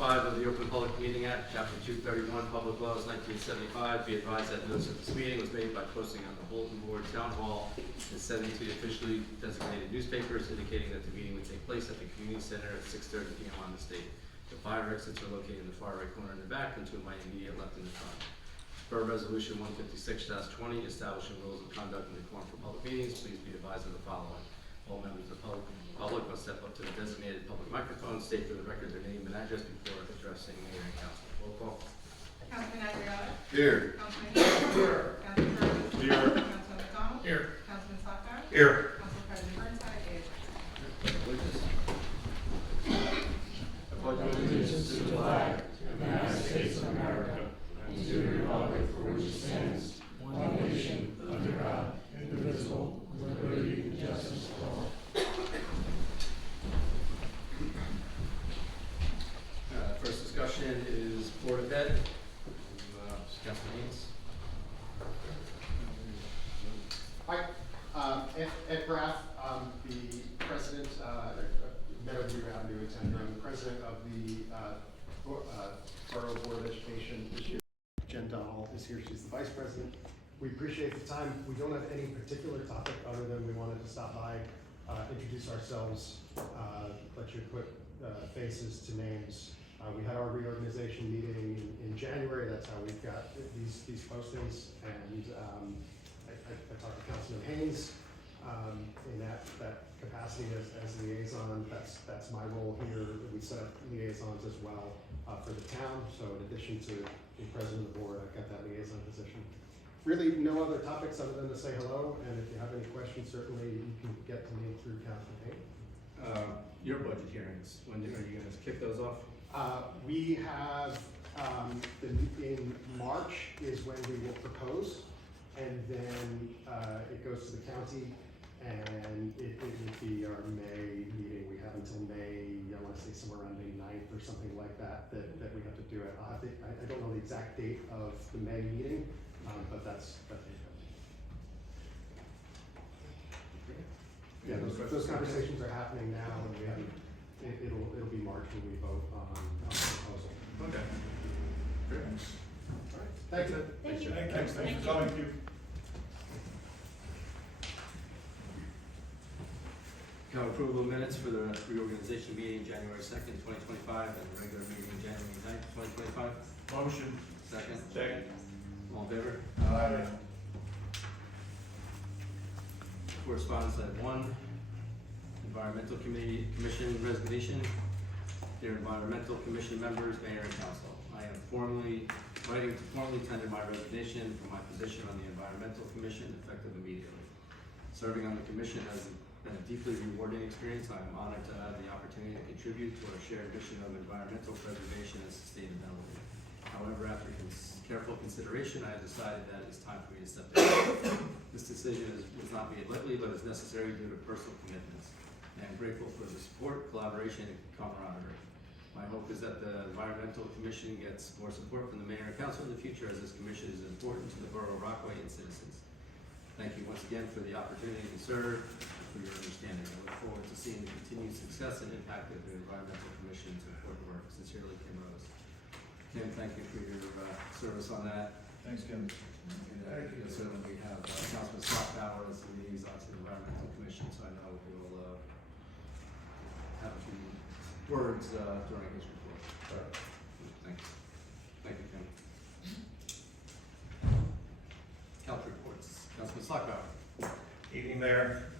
5 of the Open Public Meeting Act, Chapter 231, Public Laws 1975. Be advised that notice of this meeting was made by posting on the bulletin board, town hall, and sending to the officially designated newspapers indicating that the meeting would take place at the community center at 6:30 p.m. on the state. The fire exits are located in the far right corner in the back and to my immediate left in the front. Per Resolution 156-20, establishing rules of conduct and decorum for public meetings, please be advised of the following. All members of the public must step up to the designated public microphone, state for the record their name and address before addressing mayor and council. Roll call. Councilman Adriana. Here. Councilman Hill. Here. Councilman Curtis. Here. Councilman McDonald. Here. Councilman Slocum. Here. Council President Burnside. Here. I pledge allegiance to the flag of the United States of America and to the republic for which it stands, one nation, under God, indivisible, with liberty and justice for all. First discussion is Board of Ed. Councilman Haynes. Hi, Ed Graff, the president, many of you have to attend, I'm the president of the Borough Board of Education this year. Jen Donald is here, she's the vice president. We appreciate the time. We don't have any particular topic other than we wanted to stop by, introduce ourselves, let you put faces to names. We had our reorganization meeting in January. That's how we've got these postings. And I talked to Councilman Haynes in that capacity as liaison. That's my role here. We set up liaisons as well for the town. So in addition to being president of the board, I've got that liaison position. Really, no other topics other than to say hello. And if you have any questions, certainly you can get to me through Councilman Haynes. Your budget hearings, when are you going to kick those off? We have, in March is when we will propose, and then it goes to the county, and it would be our May meeting. We have until May, I want to say somewhere around May 9th or something like that we have to do it. I don't know the exact date of the May meeting, but that's it. Yeah, those conversations are happening now, and we haven't. It'll be March when we vote on the proposal. Okay. Great. All right. Thank you. Thank you. Thanks for coming. Can I approve the minutes for the reorganization meeting January 2nd, 2025, and the regular meeting January 9th, 2025? Motion. Second? Second. All in favor? Aye. Correspondence item 1, Environmental Commission resignation. Dear Environmental Commission members, Mayor and Council, I am writing to formally tender my resignation from my position on the Environmental Commission effective immediately. Serving on the Commission has been a deeply rewarding experience. I am honored to have the opportunity to contribute to our shared mission of environmental preservation and sustainability. However, after careful consideration, I have decided that it is time for me to step down. This decision was not made lightly, but is necessary due to personal commitments. I am grateful for the support, collaboration, and camaraderie. My hope is that the Environmental Commission gets more support from the Mayor and Council in the future, as this commission is important to the Borough of Rockaway and citizens. Thank you once again for the opportunity to serve and for your understanding. I look forward to seeing the continued success and impact of the Environmental Commission's important work. Sincerely, Kim Rose. Kim, thank you for your service on that. Thanks, Kim. Certainly we have Councilman Slocum as the liaison to the Environmental Commission, so I know we'll have a few words during his report. Thank you. Thank you, Kim. Council reports. Councilman Slocum. Evening, Mayor,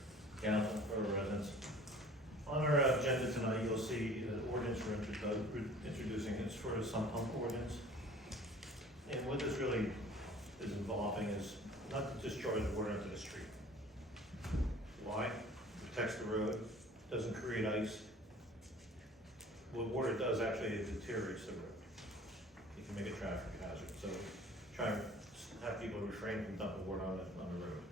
Council, for residents. On our agenda tonight, you'll see the ordinance we're introducing. It's for the sump pump ordinance. And what this really is involving is not to discharge the water into the street. Why? It protects the road, doesn't create ice. What water does actually, it deteriorates the road. It can make a traffic hazard. So try and have people refrain from dumping water on the road.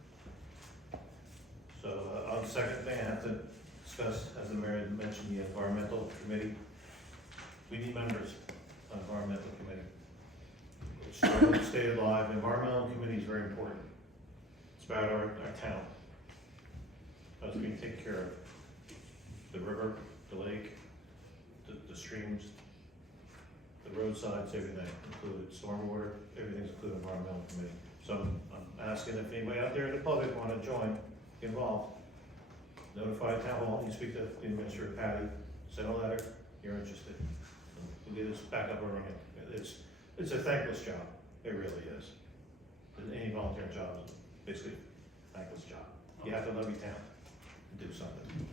So on the second thing, I have to discuss, as the mayor mentioned, the environmental committee. We need members on the environmental committee. It's stay alive. The environmental committee is very important. It's about our town. As we take care of the river, the lake, the streams, roadsides, everything included, stormwater, everything's included environmental committee. So I'm asking if anybody out there in the public wanna join, get involved, notify town hall, you speak to the administrator Patty, send a letter, you're interested. We'll get this back up and running. It's a thankless job, it really is. Any volunteer job is basically a thankless job. You have to love your town and do something.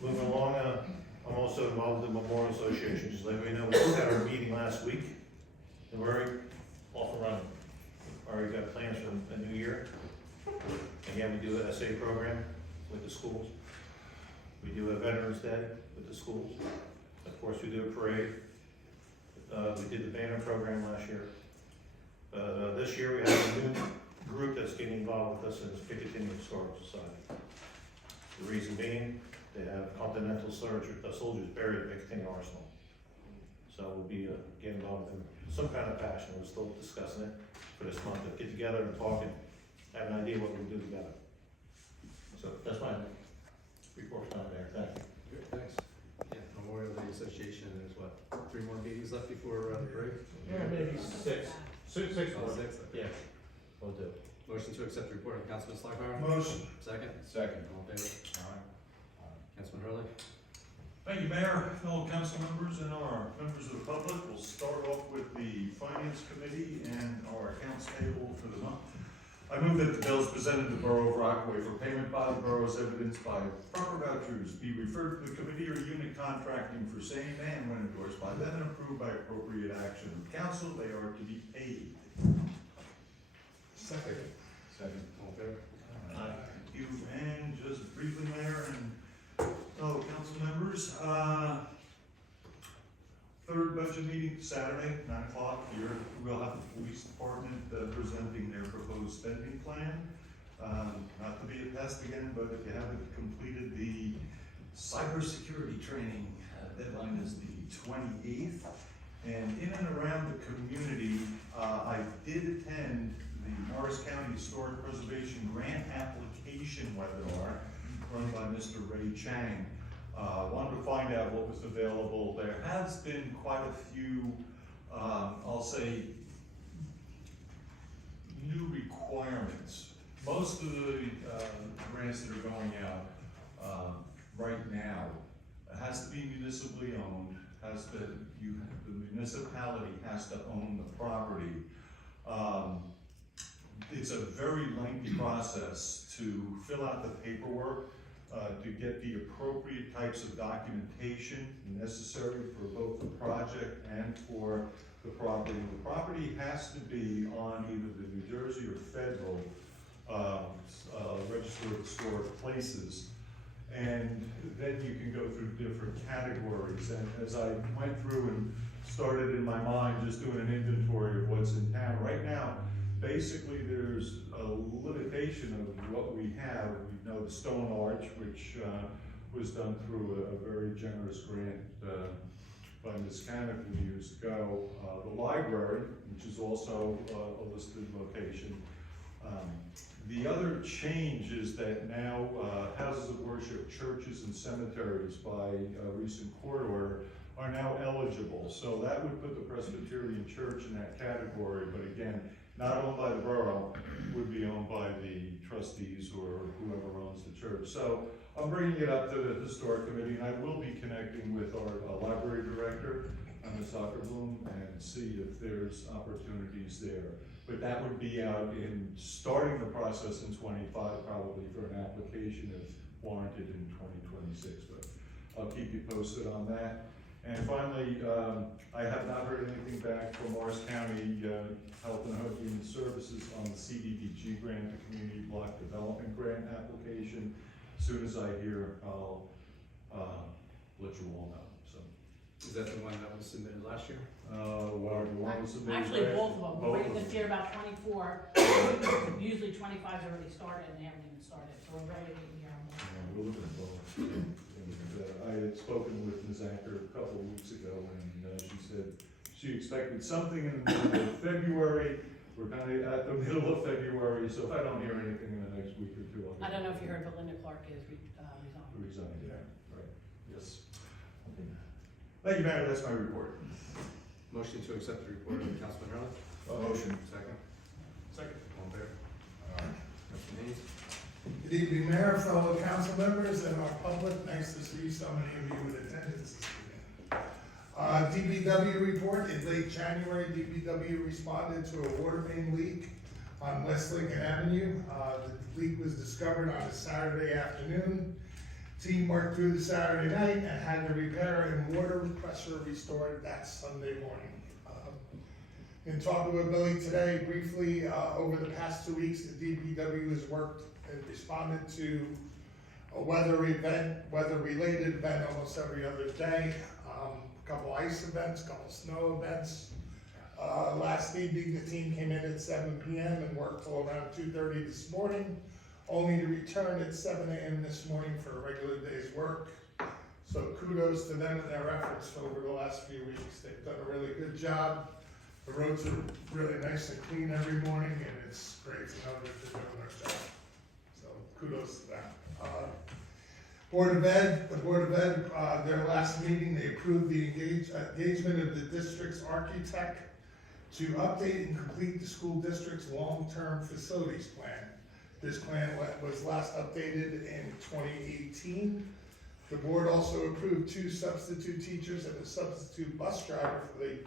Moving along, I'm also involved with the Memorial Association, just letting you know, we just had our meeting last week, and we're already off and running. Already got plans for the new year. Again, we do an SA program with the schools. We do a Veterans Day with the schools. Of course, we do a parade. We did the banner program last year. This year, we have a new group that's getting involved with us in the Picatinny Historical Society. The reason being, they have Continental soldiers buried at Picatinny Arsenal. So we'll be getting involved with them, some kind of passion. We're still discussing it for this month, to get together and talk and have an idea what we can do together. So that's my report time there. Thank you. Good, thanks. Yeah, Memorial Day Association, there's what, 3 more meetings left before the break? Yeah, maybe six. Six Oh, more. 6? Yeah, we'll do. Motion to accept the report of Councilman Slagmeyer? Motion. Second? Second. All in favor? Councilman Hurley? Thank you, Mayor, fellow council members, and our members of the public. We'll start off with the Finance Committee and our accounts payable for the month. I move that the bills presented to the Borough of Rockaway for payment by the borough as evidenced by proper vouchers be referred to the committee or unit contracting for same and when endorsed by them and approved by appropriate action of council, they are to be paid. Second. Second. All in favor? Thank you, and just briefly, Mayor and fellow council members, third budget meeting Saturday, 9 o'clock here. We'll have the police department presenting their proposed spending plan. Not to be a pest again, but if you haven't completed the cybersecurity training, deadline is the 28th. And in and around the community, I did attend the Morris County Historic Preservation Grant Application webinar run by Mr. Ray Chang. Wanted to find out what was available. There has been quite a few, I'll say, new requirements. Most of the grants that are going out right now has to be municipally owned. The municipality has to own the property. It's a very lengthy process to fill out the paperwork, to get the appropriate types of documentation necessary for both the project and for the property. The property has to be on either the New Jersey or federal register of historic places. And then you can go through different categories. And as I went through and started in my mind just doing an inventory of what's in town, right now, basically there's a limitation of what we have. We know the Stone Arch, which was done through a very generous grant by Ms. Cannick years ago. The library, which is also a listed location. The other change is that now houses of worship, churches, and cemeteries by a recent court order are now eligible. So that would put the Presbyterian Church in that category, but again, not owned by the borough, would be owned by the trustees or whoever owns the church. So I'm bringing it up to the Historic Committee, and I will be connecting with our library director, Ms. Zuckerbloom, and see if there's opportunities there. But that would be out in starting the process in 25, probably for an application if warranted in 2026. But I'll keep you posted on that. And finally, I have not heard anything back from Morris County Health and Human Services on the CDBG grant, the Community Block Development Grant application. As soon as I hear, I'll let you all know. So, Is that the one that was submitted last year? the one was submitted. Actually, both of them. Both We're waiting of this them. year about 24. Usually 25's already started and they haven't even started, so we're ready to hear more. We're looking at both. I had spoken with Ms. Anker a couple of weeks ago, and she said she expected something in the middle of February. We're kind of at the middle of February, so if I don't hear anything in the next week or two, I'll. I don't know if you heard, but Linda Clark is resigned. Resigned, yeah, right, yes. Thank you, Mayor, that's my report. Motion to accept the report of Councilman Hurley. Motion. Second. Second. All in favor? Councilman Haynes. Good evening, Mayor, fellow council members, and our public. Nice to see so many of you in attendance this evening. DPW report. In late January, DPW responded to a water main leak on West Lincoln Avenue. The leak was discovered on a Saturday afternoon. Team worked through the Saturday night and had the repair and water pressure restored that Sunday morning. In talking with Billy today briefly, over the past 2 weeks, the DPW has worked and responded to a weather-related event almost every other day. A couple ice events, a couple snow events. Last evening, the team came in at 7 p.m. and worked till around 2:30 this morning, only to return at 7 a.m. this morning for a regular day's work. So kudos to them and their efforts over the last few weeks. They've done a really good job. The roads are really nice and clean every morning, and it's great to know that they're doing their job. So kudos to them. The Board of Ed, their last meeting, they approved the engagement of the district's architect to update and complete the school district's long-term facilities plan. This plan was last updated in 2018. The board also approved 2 substitute teachers and a substitute bus driver for the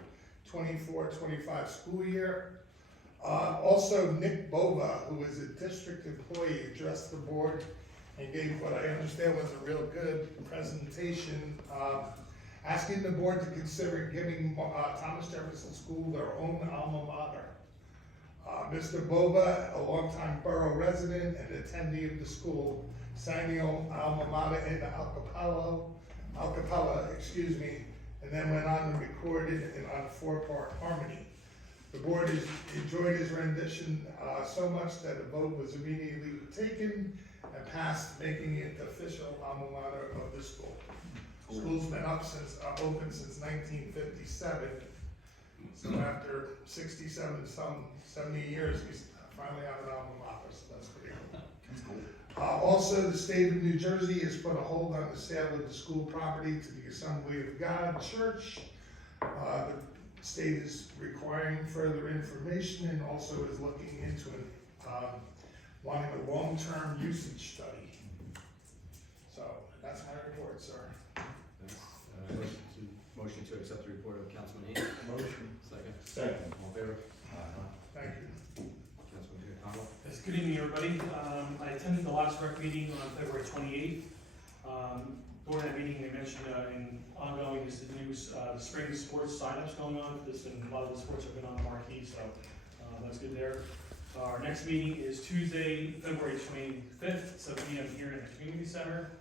24-25 school year. Also, Nick Bova, who is a district employee, addressed the board and gave what I understand was a real good presentation, asking the board to consider giving Thomas Jefferson School their own alma mater. Mr. Bova, a longtime borough resident and attendee of the school, sang the alma mater in a cappella, and then went on and recorded it on a 4-part harmony. The board has enjoyed his rendition so much that a vote was immediately taken and passed, making it the official alma mater of the school. School's been open since 1957. So after 70 years, we finally have an alma mater, so that's pretty cool. Also, the state of New Jersey has put a hold on the sale of the school property to the Assembly of God Church. The state is requiring further information and also is looking into wanting a long-term usage study. So that's my report, sir. Thanks. Motion to accept the report of Councilman Haynes. Motion. Second. Second. All in favor? Thank you. Councilman O'Connell. Yes, good evening, everybody. I attended the last rec meeting on February 28th. During that meeting, they mentioned in ongoing is the news, the spring sports signups going on. This and a lot of the sports have been on the marquee, so that's good there. Our next meeting is Tuesday, February 25th, 7 p.m. here in the community center.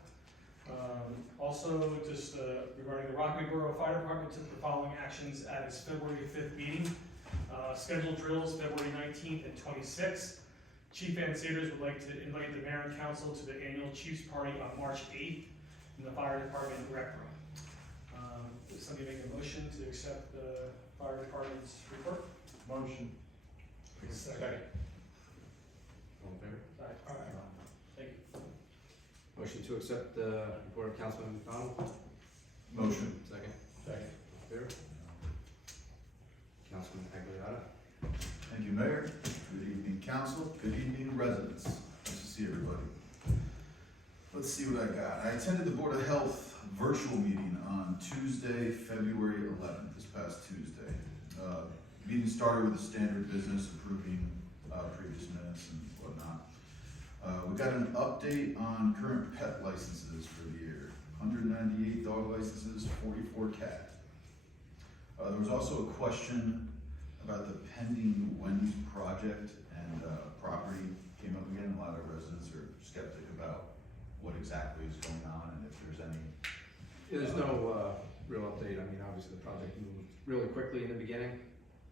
Also, just regarding the Rockaway Borough Fire Department, took the following actions at its February 5th meeting. Scheduled drills February 19th and 26th. Chief Van Saders would like to invite the mayor and council to the annual Chiefs Party on March 8th in the fire department rec room. Does somebody make a motion to accept the fire department's report? Motion. Second. All in favor? All right. Thank you. Motion to accept the report of Councilman McDonald. Motion. Second. Second. All in favor? Councilman Aguilera. Thank you, Mayor. Good evening, council. Good evening, residents. Nice to see everybody. Let's see what I got. I attended the Board of Health virtual meeting on Tuesday, February 11th, this past Tuesday. Meeting started with the standard business, approving previous minutes and whatnot. We got an update on current pet licenses for the year. 198 dog licenses, 44 cat. There was also a question about the pending Wendy's project, and property came up again. A lot of residents are skeptic about what exactly is going on and if there's any. Yeah, there's no real update. I mean, obviously the project moved really quickly in the beginning,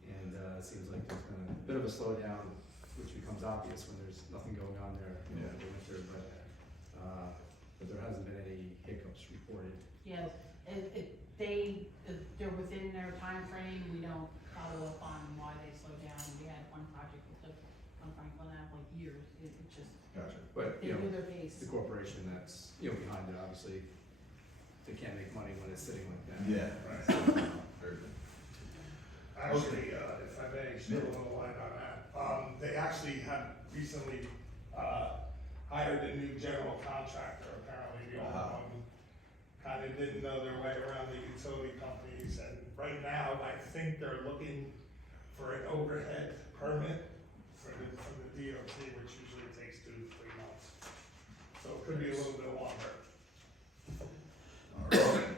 and it seems like there's been a bit of a slowdown, which becomes obvious when there's nothing going on there in the winter, but there hasn't been any hiccups reported. Yes, they're within their time frame. We don't follow up on why they slowed down. We had one project that took on Franklin Ave like years. It just, Gotcha. But, they do their pace. the corporation that's, behind it, obviously, they can't make money when it's sitting like that. Yeah. Right. Very good. Actually, if I may, shed a little light on that, they actually have recently, hired a new general contractor, apparently the old one kind of didn't know their way around the utility companies, and right now, I think they're looking for an overhead permit from the DOT, which usually takes 2 to 3 months. So it could be a little bit longer. All right.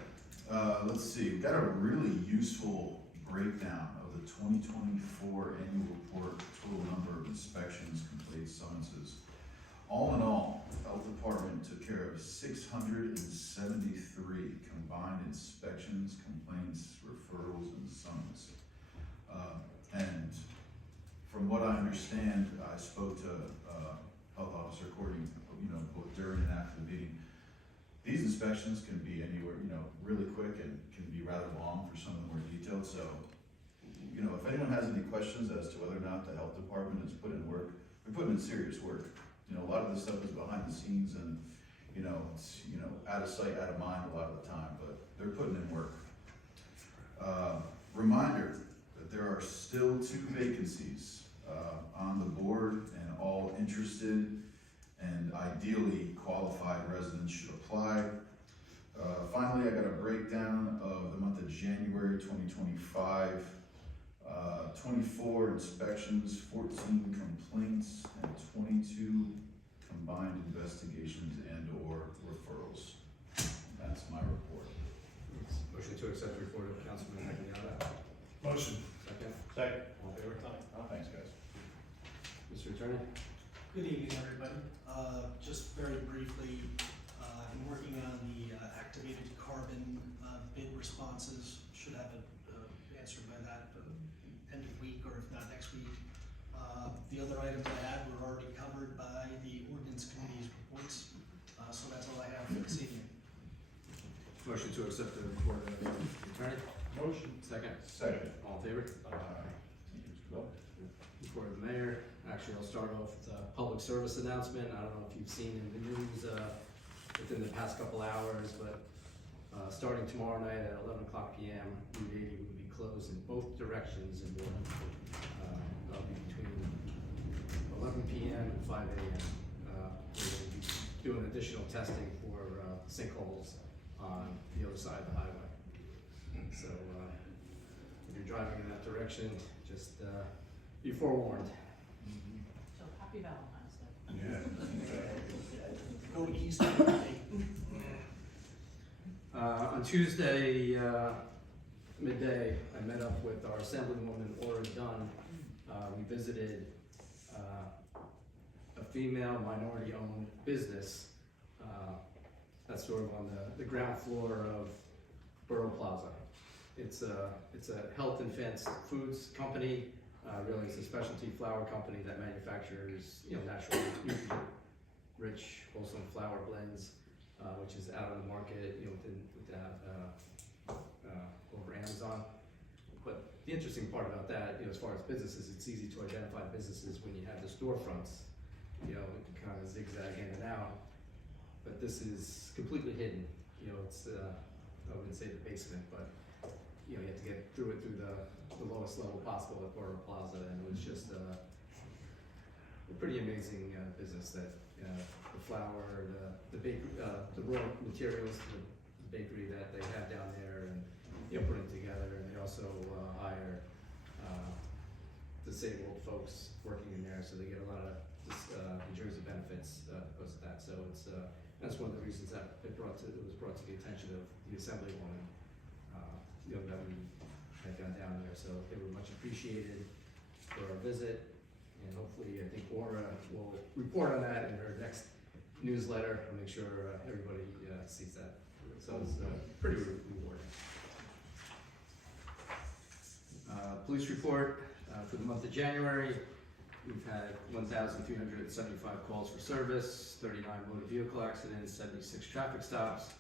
Let's see, we've got a really useful breakdown of the 2024 annual report, total number of inspections, complaints, summonses. All in all, the health department took care of 673 combined inspections, complaints, referrals, and summons. And from what I understand, I spoke to Health Officer Courtney, both during and after the meeting. These inspections can be anywhere, really quick and can be rather long for some of the more detailed. So, if anyone has any questions as to whether or not the health department has put in work, we're putting in serious work. A lot of this stuff is behind the scenes and, it's, out of sight, out of mind a lot of the time, but they're putting in work. Reminder that there are still 2 vacancies on the board, and all interested and ideally qualified residents should apply. Finally, I got a breakdown of the month of January 2025. 24 inspections, 14 complaints, and 22 combined investigations and/or referrals. That's my report. Motion to accept the report of Councilman Aguilera. Motion. Second. Second. All in favor? Thanks, guys. Mr. Attorney? Good evening, everybody. Just very briefly, I'm working on the activated carbon bid responses. Should have it answered by that end of week, or if not next week. The other items I had were already covered by the ordinance committee's reports, so that's all I have for this evening. Motion to accept the report of the attorney. Motion. Second. Second. All in favor? Go. Report of the mayor. Actually, I'll start off with a public service announcement. I don't know if you've seen in the news within the past couple hours, but starting tomorrow night at 11 o'clock p.m., Route 80 will be closed in both directions in Warren. That'll be between 11 p.m. and 5 a.m. We're going to be doing additional testing for sinkholes on the other side of the highway. So if you're driving in that direction, just be forewarned. So happy Valentine's Day. Yeah. Go east of the day. On Tuesday, midday, I met up with our Assemblywoman Ora Dunn. We visited a female minority-owned business that's sort of on the ground floor of Borough Plaza. It's a health and advanced foods company. Really, it's a specialty flour company that manufactures, natural, nutrient-rich, wholesome flour blends, which is out on the market, over Amazon. But the interesting part about that, as far as businesses, it's easy to identify businesses when you have the storefronts. It can kind of zigzag in and out. But this is completely hidden. It's I wouldn't say the basement, but you have to get through it through the lowest level possible at Borough Plaza, and it was just a pretty amazing business that the flour, the bakery, the raw materials, the bakery that they have down there, and put it together. And they also hire disabled folks working in there, so they get a lot of New Jersey benefits because of that. So that's one of the reasons that it was brought to the attention of the Assemblywoman. That we had gone down there, so they were much appreciated for our visit, and hopefully, I think Ora will report on that in her next newsletter. I'll make sure everybody sees that. So it's pretty rewarding. Police report for the month of January. We've had 1,375 calls for service, 39 motor vehicle accidents, 76 traffic stops,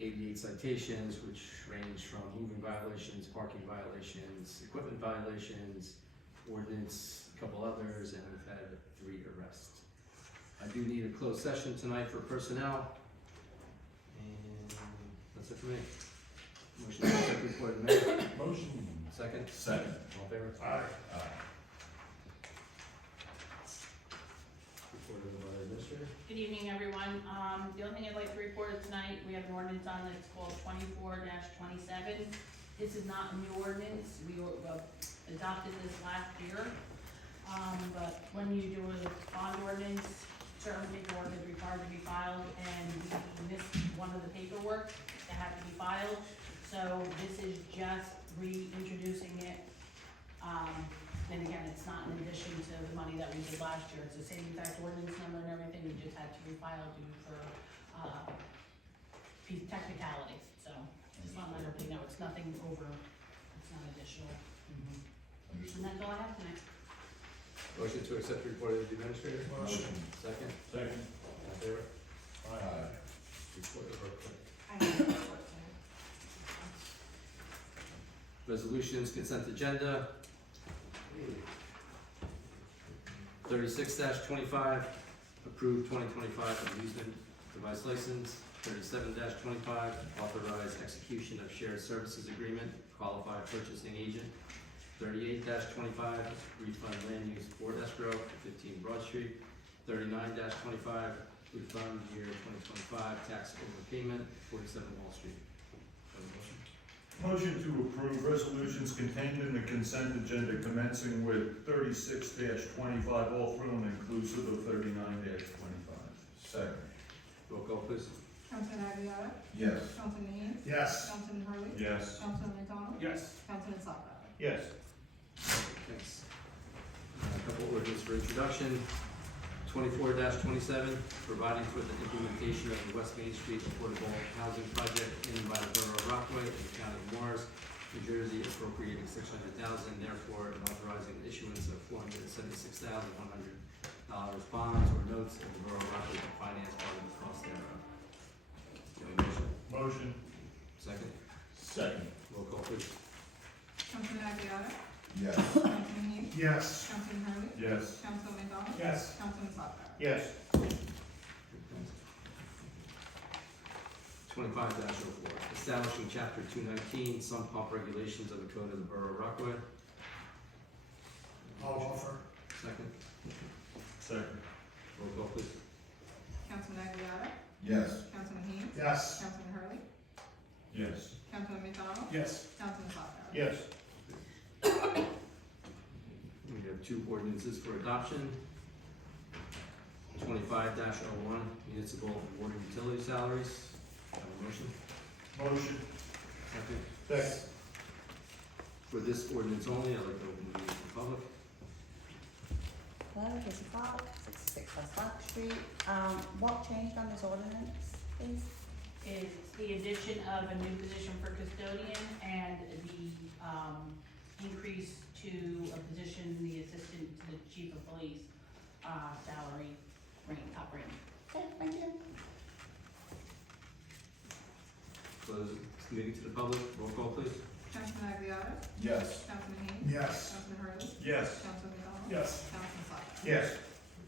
88 citations, which range from moving violations, parking violations, equipment violations, ordinance, a couple others, and we've had 3 arrests. I do need a closed session tonight for personnel. And That's it for me. Motion to accept report of the mayor. Motion. Second, Second. all in favor? Aye. Report of the administrator. Good evening, everyone. The only thing I'd like to report tonight, we have an ordinance on that's called 24-27. This is not a new ordinance. We adopted this last year. But when you do a bond ordinance, certain paperwork is required to be filed, and we missed one of the paperwork that had to be filed. So this is just reintroducing it. And again, it's not in addition to the money that we did last year. It's the same exact ordinance number and everything. We just had to refile due for technicalities. So just want to let everybody know it's nothing over, it's not additional. And that's all I have tonight. Motion to accept the report of the administrator. Motion. Second, Second. all in favor? Aye. Report of our clerk. I have a report tonight. Resolutions, consent agenda. 36-25, approved 2025 amusement device license. 37-25, authorize execution of shared services agreement, qualified purchasing agent. 38-25, refund land use board escrow, 15 Broad Street. 39-25, refund year 2025 tax overpayment, 47 Wall Street. Have a motion? Motion to approve resolutions contained in the consent agenda commencing with 36-25, all through and inclusive of 39-25. Second. Roll call, please. Councilman Aguilar, Yes. Councilman Dean, Yes. Councilman Hurley, Yes. Councilman McDonald, Yes. Councilman Sokka. Yes. Thanks. A couple orders for introduction. 24-27, providing for the implementation of the West Main Street Affordable Housing Project in and by the Borough of Rockaway in the County of Morris, New Jersey, appropriating $600,000, therefore, and authorizing the issuance of $476,100 bonds or notes of the Borough of Rockaway to finance part of the cost thereof. Do you have a motion? Motion. Second? Second. Roll call, please. Councilman Aguilar, Yes. Councilman Dean, Yes. Councilman Hurley, Yes. Councilman McDonald, Yes. Councilman Sokka. Yes. 25-04, establishing chapter 219, sump pump regulations of the code of the Borough of Rockaway. I'll offer. Second, Second. roll call, please. Councilman Aguilar, Yes. Councilman Dean, Yes. Councilman Hurley, Yes. Councilman McDonald, Yes. Councilman Sokka. Yes. We have two ordinances for adoption. 25-01, municipal and water utility salaries. Have a motion? Motion. Second. Second. For this ordinance only, I'd like to open the meeting to the public. Hello, this is Bob, 66 West Park Street. What changed on this ordinance, please? Is the addition of a new position for custodian and the, increase to a position, the assistant to the chief of police, salary range, top range. Okay, thank you. Close the meeting to the public. Roll call, please. Councilman Aguilar, Yes. Councilman Dean, Yes. Councilman Hurley, Yes. Councilman McDonald, Yes. Councilman Sokka. Yes.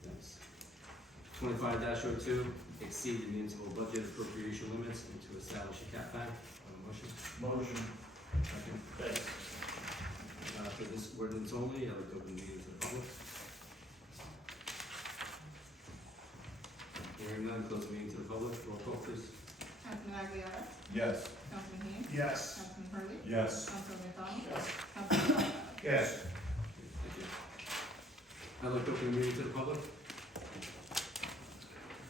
Thanks. 25-02, exceed the municipal budget appropriation limits and to establish a cap bank. Have a motion? Motion. Second. Thanks. For this ordinance only, I'd like to open the meeting to the public. Hearing none, close the meeting to the public. Roll call, please. Councilman Aguilar, Yes. Councilman Dean, Yes. Councilman Hurley, Yes. Councilman McDonald, Yes. Councilman Sokka. Yes. Thank you. I'd like to open the meeting to the public.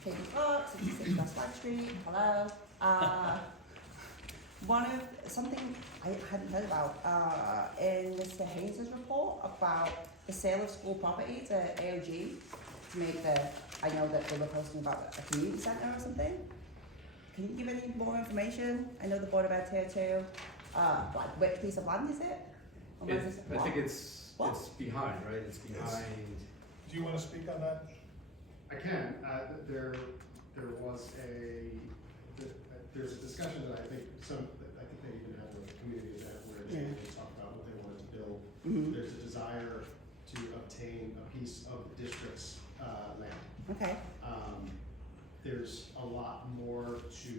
Katie Fox, 66 West Park Street, hello. Something I hadn't heard about, in Mr. Hayes' report about the sale of school property to AOG to make I know that they were posting about a community center or something. Can you give any more information? I know the Board of Ed's here too. Like which piece of land is it? Or where's this- I think it's What? behind, right? It's behind. Do you want to speak on that? I can, there was there's a discussion that I think they even had a community event where they talked about what they wanted to build. Mhm. There's a desire to obtain a piece of the district's land. Okay. There's a lot more to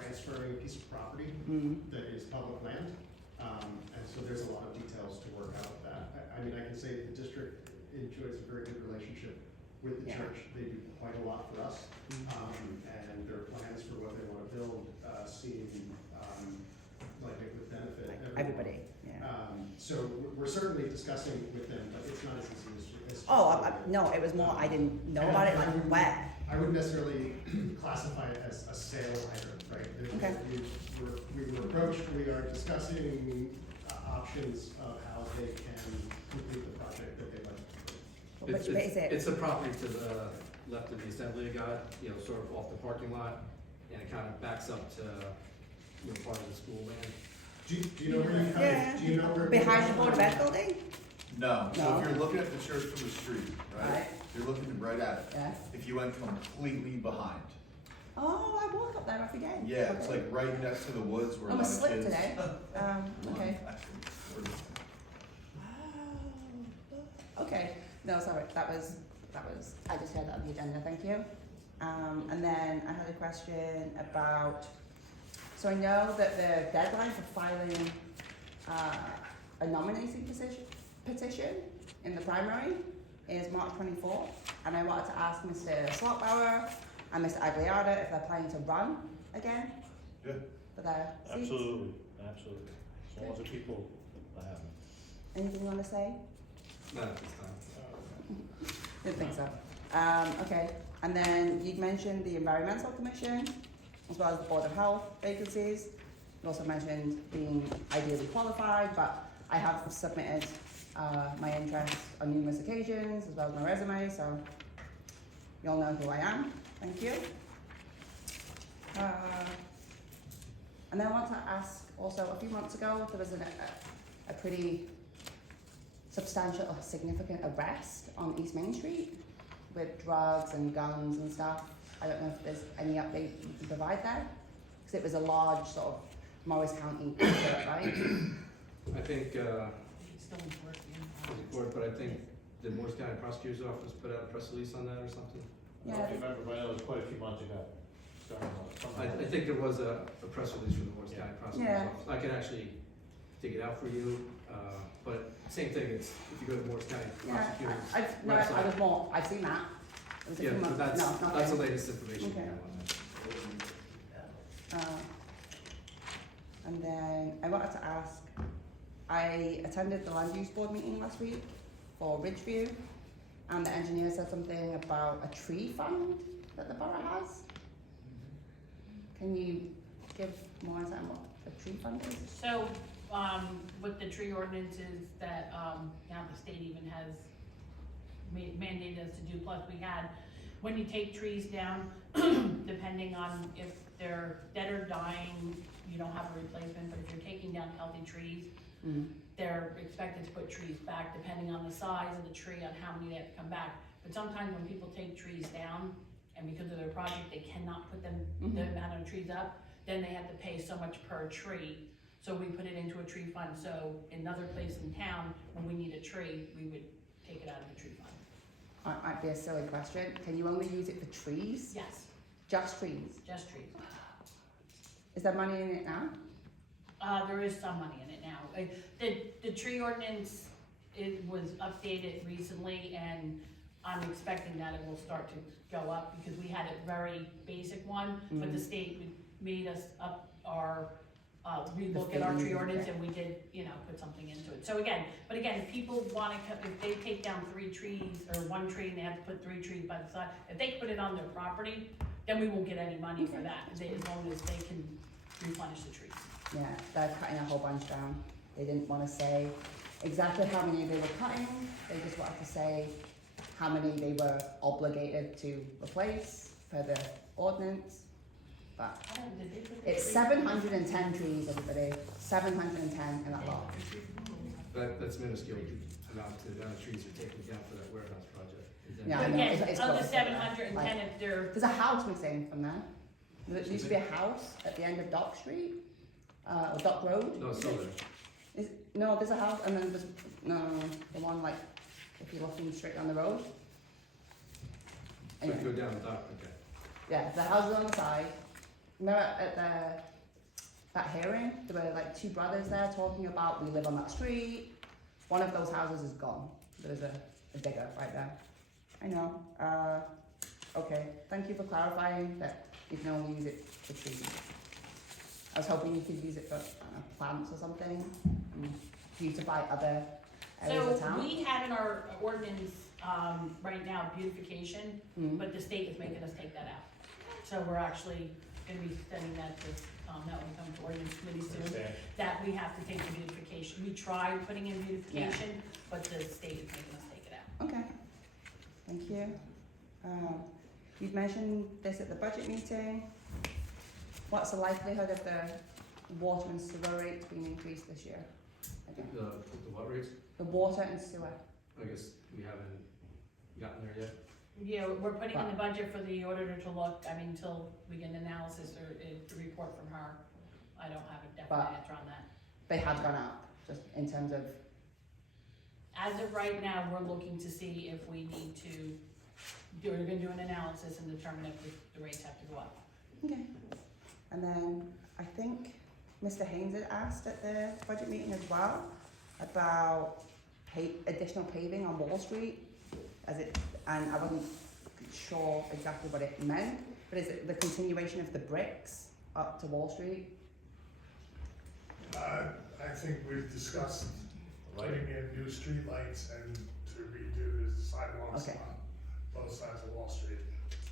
transferring a piece of property Mm. that is public land. And so there's a lot of details to work out with that. I mean, I can say the district enjoys a very good relationship with the Yeah. church. They do quite a lot for us. And their plans for what they want to build seem like it would benefit everyone. Everybody, yeah. So we're certainly discussing with them, but it's not as easy as. Oh, no, it was more, I didn't know about it, like where? I wouldn't necessarily classify it as a sale either, right? Okay. We were approached, we are discussing options of how they can complete the project that they'd like to complete. Which bit is it? It's a property to the left of the assembly got, sort of off the parking lot, and it kind of backs up to, part of the school land. Do you know where you're coming, Yeah. do you know where? Behind the Board of Ed building? No, so No. if you're looking at the church from the street, right? Right. You're looking right at it. Yeah. If you went completely behind, Oh, I walk up there every day. yeah, it's Okay. like right next to the woods where a I'm lot a of slip kids. today. Okay. Okay, no, sorry, that was, I just had that on the agenda, thank you. And then I had a question about, so I know that the deadline for filing, a nominating petition in the primary is March 24th, and I wanted to ask Mr. Slotbauer and Mr. Agliata if they're planning to run again Yeah. for their seats. Absolutely, absolutely. As long as the people have it. Anything you want to say? Not at this time. Didn't think so. Okay, and then you'd mentioned the Environmental Commission, as well as the Board of Health vacancies. You also mentioned being ideally qualified, but I have submitted my interest on numerous occasions, as well as my resume, so you'll know who I am. Thank you. And then I want to ask also, a few months ago, there was a pretty substantial or significant arrest on East Main Street with drugs and guns and stuff. I don't know if there's any update you can provide there, because it was a large sort of Morris County effort, right? I think, It's still in court, court, but I think the Morris County Prosecutor's Office put out a press release on that or something. I don't remember, but it was quite a few months ago. I think there was a press release from the Morris County Prosecutor's Yeah. Office. I can actually dig it out for you, but same thing, it's, if you go to Morris County Yeah, Prosecutor's I website. was more, I've seen that. It was a Yeah, few but months, that's, no, not that's the there. latest information we Okay. have on that. And then I wanted to ask, I attended the land use board meeting last week for Ridgeview, and the engineer said something about a tree fund that the borough has. Can you give more insight on what a tree fund is? So, with the tree ordinances that, now the state even has mandated us to do, plus we had, when you take trees down, depending on if they're dead or dying, you don't have a replacement, but if you're taking down healthy trees, they're expected to put trees back depending on the size of the tree, on how many they have to come back. But sometimes when people take trees down, and because of their project, they cannot put them, the amount of trees up, then they have to pay so much per tree. So we put it into a tree fund, so in another place in town, when we need a tree, we would take it out of the tree fund. It might be a silly question. Can you only use it for trees? Yes, Just trees? just trees. Is there money in it now? There is some money in it now. The tree ordinance, it was updated recently, and I'm expecting that it will start to go up, because we had a very basic one, but the state made us up our, relook at our tree ordinance, and we did, put something into it. So again, if people wanna, if they take down 3 trees, or 1 tree, and they have to put 3 trees by the side, if they put it on their property, then we won't get any money for that, as long as they can replenish the trees. Yeah, they're cutting a whole bunch down. They didn't want to say exactly how many they were cutting. They just wanted to say how many they were obligated to replace per the ordinance. But it's 710 trees, everybody. 710 in that lot. That's minuscule amount to the amount of trees you're taking down for that warehouse project. Yeah, I But know, again, it's of the close. 710, Like, if they're, there's a house missing from there. There used to be a house at the end of Dock Street, or Dock Road. No, it's still there. No, there's a house, and then there's, no, the one like, if you're looking straight down the road. So you Anyway. go down the dock, okay. Yeah, the house is on the side, remember at that hearing, there were like two brothers there talking about, we live on that street, one of those houses is gone, there's a digger right there. I know, okay, thank you for clarifying that you can only use it for trees. I was hoping you could use it for, I don't know, plants or something, beautify other areas of So town. we have in our ordinance, right now beautification, Mm. but the state is making us take that out. So we're actually gonna be studying that this, that will come to ordinance committee soon, Understand? that we have to take the beautification. We tried putting in beautification, but the state is making us take it out. Okay, thank you. You've mentioned this at the budget meeting. What's the likelihood of the water and sewer rates being increased this year? Again, The what rates? the water and sewer. I guess we haven't gotten there yet. Yeah, we're putting in the budget for the auditor to look, I mean, until we get an analysis or a report from her. I don't have a definite But- answer on that. They have gone up, just in terms of, As of right now, we're looking to see if we need to, we're gonna do an analysis and determine if the rates have to go up. okay. And then I think Mr. Haynes had asked at the budget meeting as well about additional paving on Wall Street, and I wasn't sure exactly what it meant, but is it the continuation of the bricks up to Wall Street? I think we've discussed putting in new streetlights and to redo the sidewalks Okay. on both sides of Wall Street.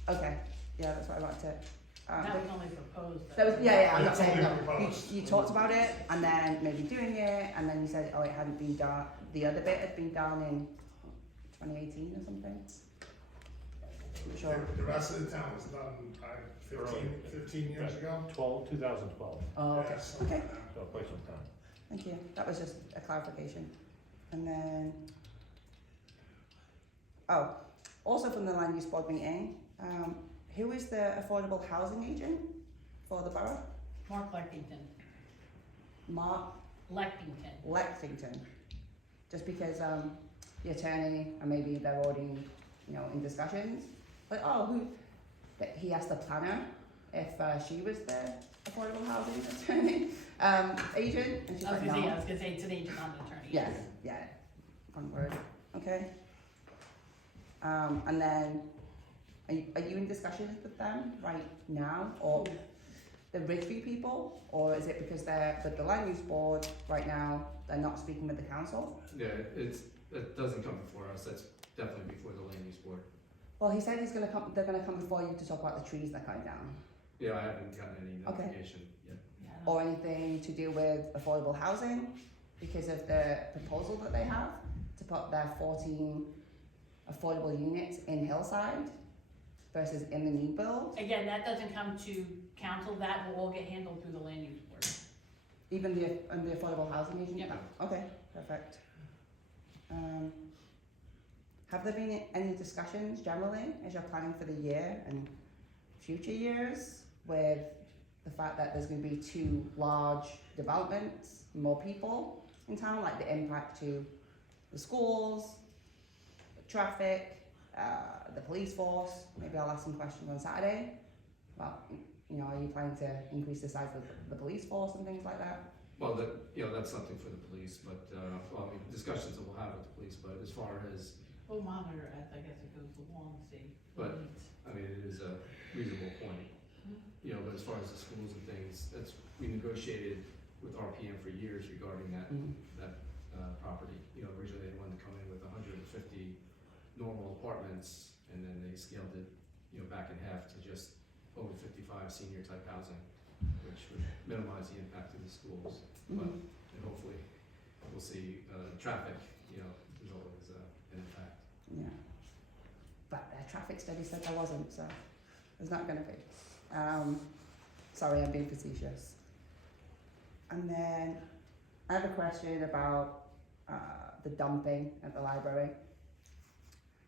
Okay, yeah, that's what I wanted to. That was only proposed. That was, yeah, I'm not It's saying, only no, proposed. you talked about it, and then maybe doing it, and then you said, oh, it hadn't been done, the other bit had been done in 2018 or something? I'm sure. The rest of the town was done, 15 years ago. 2012, Oh, okay, Yeah, something okay, like that. so quite some time. thank you, that was just a clarification. And then, oh, also from the land use board meeting, who is the affordable housing agent for the borough? Mark Lexington, Mark Lexington. Lexington. Just because the attorney, and maybe they're already, in discussions, like, oh, that he asked the planner if she was the affordable housing attorney, agent, and she's I was like, gonna say, no. I was gonna say it's an agent, not an attorney. Yes, yeah, one word, okay. And then, are you in discussions with them right now, or the Ridgeview people, or is it because they're with the land use board right now, they're not speaking with the council? Yeah, it doesn't come before us, that's definitely before the land use board. Well, he said they're gonna come before you to talk about the trees that cut down, Yeah, I haven't gotten any Okay. notification yet. Yeah, I don't- or anything to do with affordable housing, because of the proposal that they have to put their 14 affordable units in Hillside versus in the new build. Again, that doesn't come to council, that will all get handled through the land use board. Even the affordable housing agent? Yep. Okay, perfect. Have there been any discussions generally as you're planning for the year and future years with the fact that there's gonna be 2 large developments, more people in town, like the impact to the schools, the traffic, the police force? Maybe I'll ask some questions on Saturday. Well, are you planning to increase the size of the police force and things like that? Well, that's something for the police, but, discussions that we'll have with the police, but as far as, We'll monitor as I guess it goes along, see. what But- needs. it is a reasonable point. But as far as the schools and things, we negotiated with RPM for years regarding that property. Originally they wanted to come in with 150 normal apartments, and then they scaled it, back in half to just over 55 senior type housing, which would minimize the impact of the schools. But and hopefully we'll see traffic, is always an impact. Yeah. But their traffic study said there wasn't, so there's not gonna be. Sorry, I'm being facetious. And then I have a question about the dumping at the library.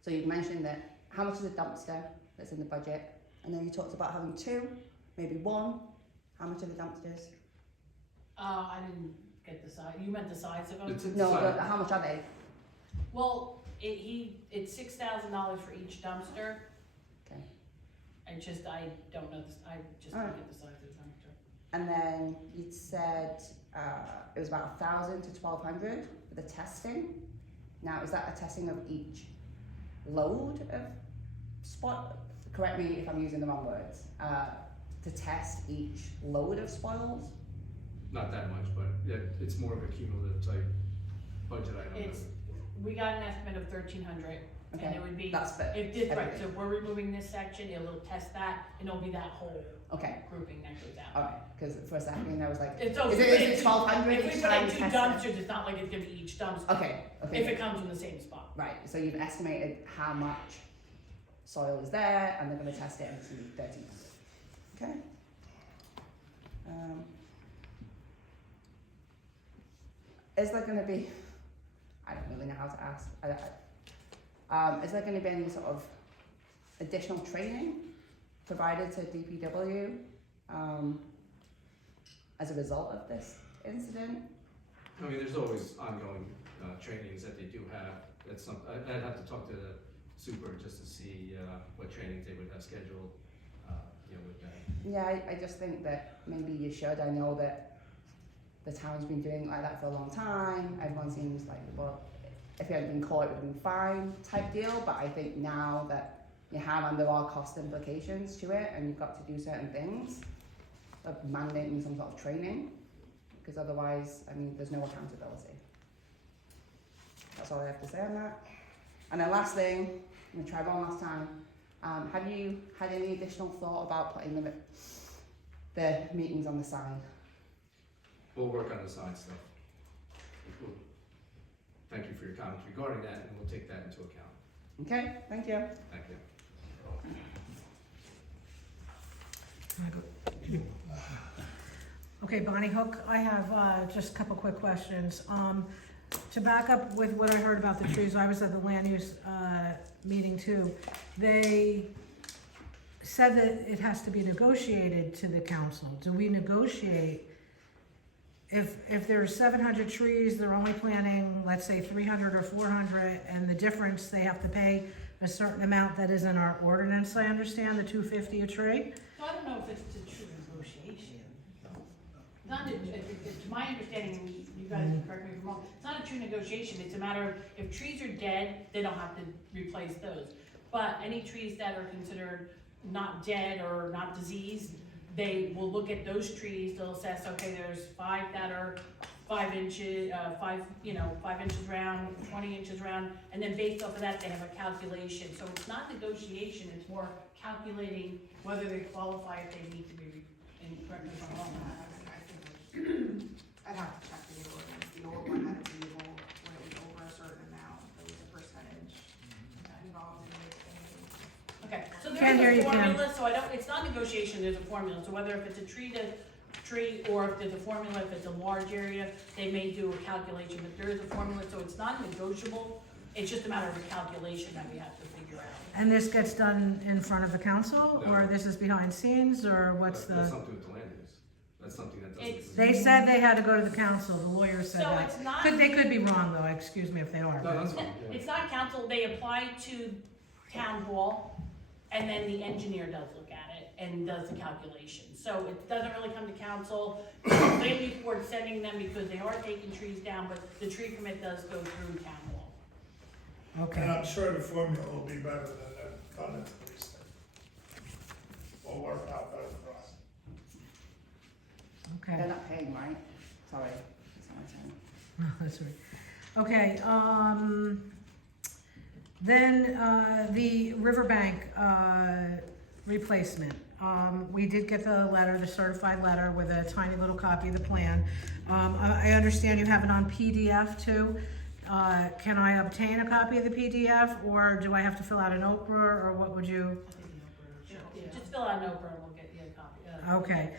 So you've mentioned that, how much is a dumpster that's in the budget? I know you talked about having 2, maybe 1. How much are the dumpsters? I didn't get the size, you meant the size of them? It's No, inside. but how much are they? Well, it's $6,000 for each dumpster. Okay. I don't know this, I just don't get the size of the dumpster. And then you'd said, it was about 1,000 to 1,200 for the testing. Now, is that a testing of each load of spot? Correct me if I'm using the wrong words. To test each load of spoils? Not that much, but yeah, it's more of a cumulative type budget item. We got an estimate of 1,300, and Okay, it would be, that's for if this, right, everything. so if we're removing this section, it'll test that, and it'll be that whole Okay, grouping that goes out. alright, because for a second I was like, It's is it 1,200 If we each put time in you two test it? dumpsters, it's not like it's gonna be each dumpster, Okay, okay. if it comes from the same spot. Right, so you've estimated how much soil is there, and they're gonna test it, and it's gonna be 1,300. Okay. Is there gonna be, I don't really know how to ask, is there gonna be any sort of additional training provided to DPW, as a result of this incident? I mean, there's always ongoing trainings that they do have. That's some, I'd have to talk to the super just to see what trainings they would have scheduled, with that. Yeah, I just think that maybe you should. I know that the town's been doing it like that for a long time. Everyone seems like, well, if you hadn't been caught, it would have been fine type deal. But I think now that you have, and there are cost implications to it, and you've got to do certain things, of mandating some sort of training, because otherwise, I mean, there's no accountability. That's all I have to say on that. And then last thing, I'm gonna try one last time. Have you had any additional thought about putting the meetings on the sign? We'll work on the sign stuff. Thank you for your comments regarding that, and we'll take that into account. Okay, thank you. Thank you. Okay, Bonnie Hook, I have just a couple quick questions. To back up with what I heard about the trees, I was at the land use meeting too. They said that it has to be negotiated to the council. Do we negotiate? If there's 700 trees, they're only planting, let's say 300 or 400, and the difference, they have to pay a certain amount that is in our ordinance, I understand, the $250 a tree? So I don't know if it's a true negotiation. Not, it's my understanding, you guys can correct me if I'm wrong, it's not a true negotiation, it's a matter of, if trees are dead, they don't have to replace those. But any trees that are considered not dead or not diseased, they will look at those trees, they'll assess, okay, there's 5 that are 5 inches, 5 inches round, 20 inches round, and then based off of that, they have a calculation. So it's not negotiation, it's more calculating whether they qualify if they need to be, and correct me if I'm wrong. I'd have to check the new ordinance. The old one had a table when it was over a certain amount, there was a percentage involved in it. Okay, so Can't hear there is you, a Kim. formula, so it's not negotiation, there's a formula. So whether if it's a tree to tree, or if there's a formula, if it's a large area, they may do a calculation, but there is a formula, so it's not negotiable. It's just a matter of a calculation that we have to figure out. And this gets done in front of the council, or No. this is behind scenes, or what's That's the? something with the land use. That's something that doesn't. It's- They said they had to go to the council, the lawyer said So that. it's not, They could be wrong though, excuse me if they are. No, that's fine, yeah. it's not council, they apply to town hall, and then the engineer does look at it and does the calculation. So it doesn't really come to council, land use board sending them because they are taking trees down, but the tree permit does go through town hall. And Okay, I'm sure the formula will be better than the Conant police. Will work out better for us. They're okay. not paying, right? Sorry, it's not my turn. That's right. Okay, then, the riverbank, replacement. We did get the letter, the certified letter with a tiny little copy of the plan. I understand you have it on PDF too. Can I obtain a copy of the PDF, or do I have to fill out an Oprah, or what would you? Yeah, just fill out an Oprah and we'll get you a copy. Okay.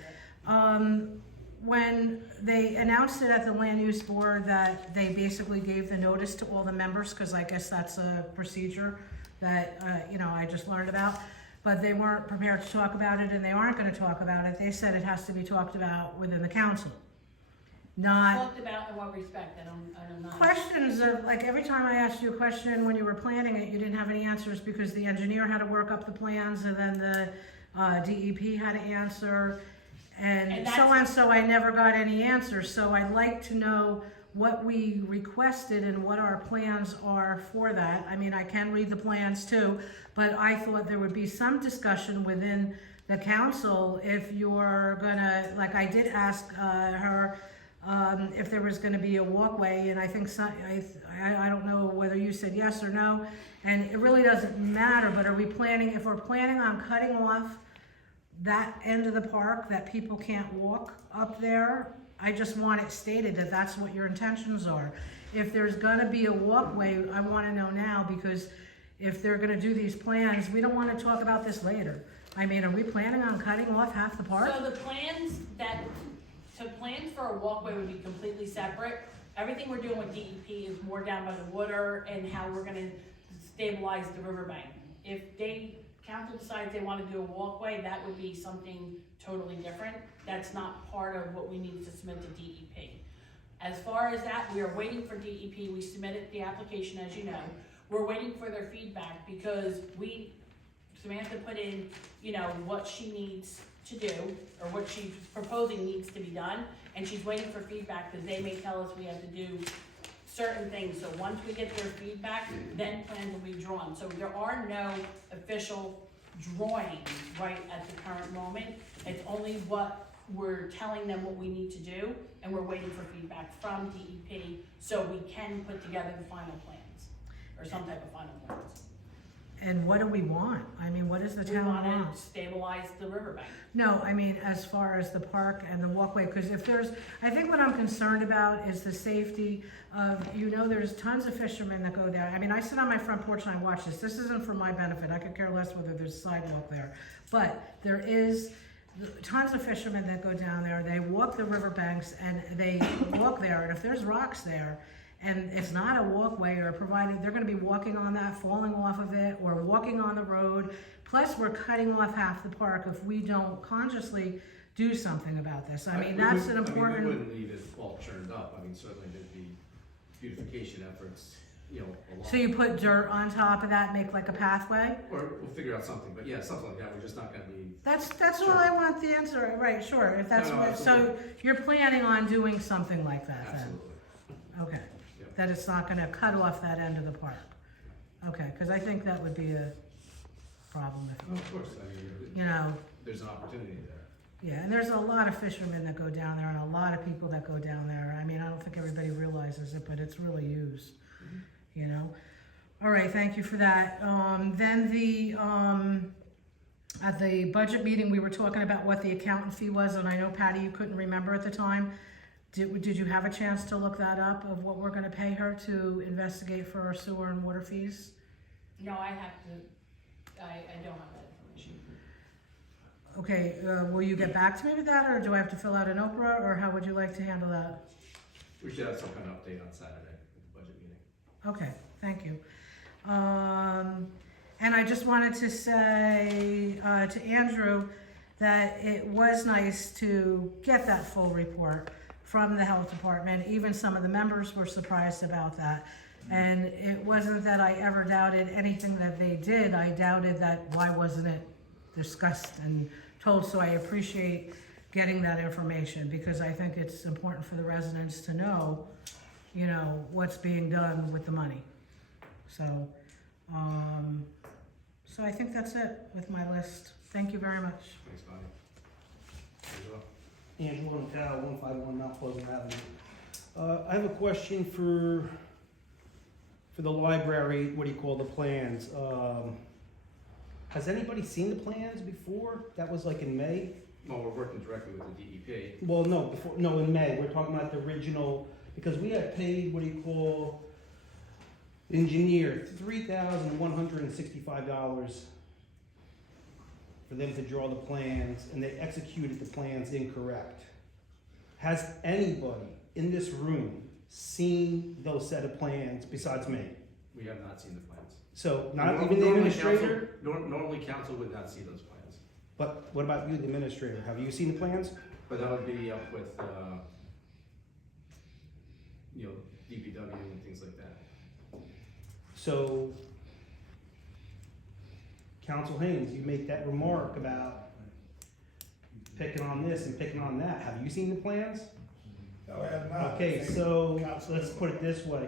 When they announced it at the land use board that they basically gave the notice to all the members, because I guess that's a procedure that, I just learned about, but they weren't prepared to talk about it, and they aren't gonna talk about it. They said it has to be talked about within the council. Not Talked about in what respect, I don't know. questions of, like, every time I asked you a question when you were planning it, you didn't have any answers because the engineer had to work up the plans, and then DEP had to answer, and And so that's- on, so I never got any answers, so I'd like to know what we requested and what our plans are for that. I mean, I can read the plans too, but I thought there would be some discussion within the council if you're gonna, like, I did ask her if there was gonna be a walkway, and I think I don't know whether you said yes or no, and it really doesn't matter, but are we planning, if we're planning on cutting off that end of the park that people can't walk up there, I just want it stated that that's what your intentions are. If there's gonna be a walkway, I wanna know now, because if they're gonna do these plans, we don't wanna talk about this later. I mean, are we planning on cutting off half the park? So the plans plans for a walkway would be completely separate. Everything we're doing with DEP is more down by the water and how we're gonna stabilize the riverbank. If council decides they wanna do a walkway, that would be something totally different. That's not part of what we need to submit to DEP. As far as that, we are waiting for DEP. We submitted the application, as you know. We're waiting for their feedback because Samantha put in, what she needs to do, or what she's proposing needs to be done, and she's waiting for feedback because they may tell us we have to do certain things. So once we get their feedback, then plans will be drawn. So there are no official drawings right at the current moment. It's only what we're telling them what we need to do, and we're waiting for feedback from DEP so we can put together the final plans, or some type of final plans. And what do we want? I mean, what does the We town want want? to stabilize the riverbank. No, I mean, as far as the park and the walkway, because I think what I'm concerned about is the safety of, there's tons of fishermen that go there. I mean, I sit on my front porch and I watch this. This isn't for my benefit. I could care less whether there's a sidewalk there. But there is tons of fishermen that go down there. They walk the riverbanks and they walk there. And if there's rocks there, and it's not a walkway or provided, they're gonna be walking on that, falling off of it, or walking on the road. Plus, we're cutting off half the park if we don't consciously do something about this. I mean, that's an important. We wouldn't leave it all churned up. I mean, certainly there'd be beautification efforts, along. So you put dirt on top of that, make like a pathway? Or we'll figure out something, but yeah, something like that. We're just not gonna be. That's all Sure. I want the answer, right, sure, if that's No, what, so absolutely. you're planning on doing something like that then? Absolutely. Okay, Yep. that it's not gonna cut off that end of the park? Okay, cause I think that would be a problem Oh, of course, I mean, if, there's an opportunity there. yeah, and there's a lot of fishermen that go down there and a lot of people that go down there. I mean, I don't think everybody realizes it, but it's really used, All right, thank you for that. Then at the budget meeting, we were talking about what the accountant fee was, and I know Patty, you couldn't remember at the time. Did you have a chance to look that up of what we're gonna pay her to investigate for our sewer and water fees? No, I don't have that information. Okay, will you get back to me with that, or do I have to fill out an Oprah, or how would you like to handle that? We should have some kind of update on Saturday at the budget meeting. Okay, thank you. And I just wanted to say to Andrew that it was nice to get that full report from the health department. Even some of the members were surprised about that. And it wasn't that I ever doubted anything that they did. I doubted that why wasn't it discussed and told. So I appreciate getting that information because I think it's important for the residents to know, what's being done with the money. So, so I think that's it with my list. Thank you very much. Thanks, Bonnie. Angela? Angelo Natale, 151 Mount Pleasant Avenue. I have a question for the library, the plans. Has anybody seen the plans before? That was like in May? Well, we're working directly with the DEP. Well, no, in May. We're talking about the original, because we had paid, engineer, $3,165 for them to draw the plans, and they executed the plans incorrect. Has anybody in this room seen those set of plans besides me? We have not seen the plans. So, not even the administrator? Normally, council would not see those plans, But what about you, the administrator? Have you seen the plans? but that would be up with, DPW and things like that. So, Council Haynes, you make that remark about picking on this and picking on that. Have you seen the plans? No, I have not. Okay, so let's put it this way.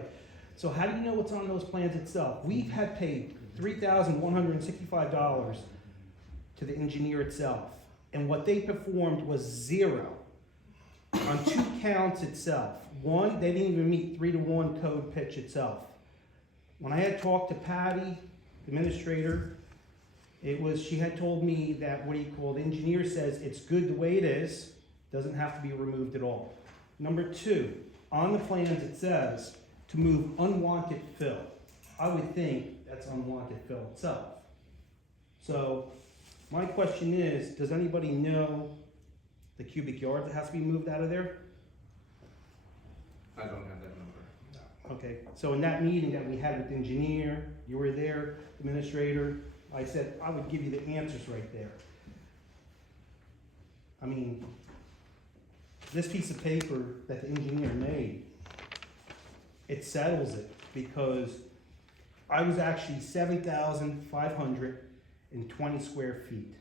So how do you know what's on those plans itself? We've had paid $3,165 to the engineer itself, and what they performed was 0 on 2 counts itself. One, they didn't even meet 3-to-1 code pitch itself. When I had talked to Patty, the administrator, she had told me that the engineer says it's good the way it is, doesn't have to be removed at all. Number 2, on the plans it says to move unwanted fill. I would think that's unwanted fill itself. So my question is, does anybody know the cubic yards that has to be moved out of there? I don't have that number. Okay, so in that meeting that we had with the engineer, you were there, administrator, I said I would give you the answers right there. I mean, this piece of paper that the engineer made, it settles it, because I was actually 7,520 square feet.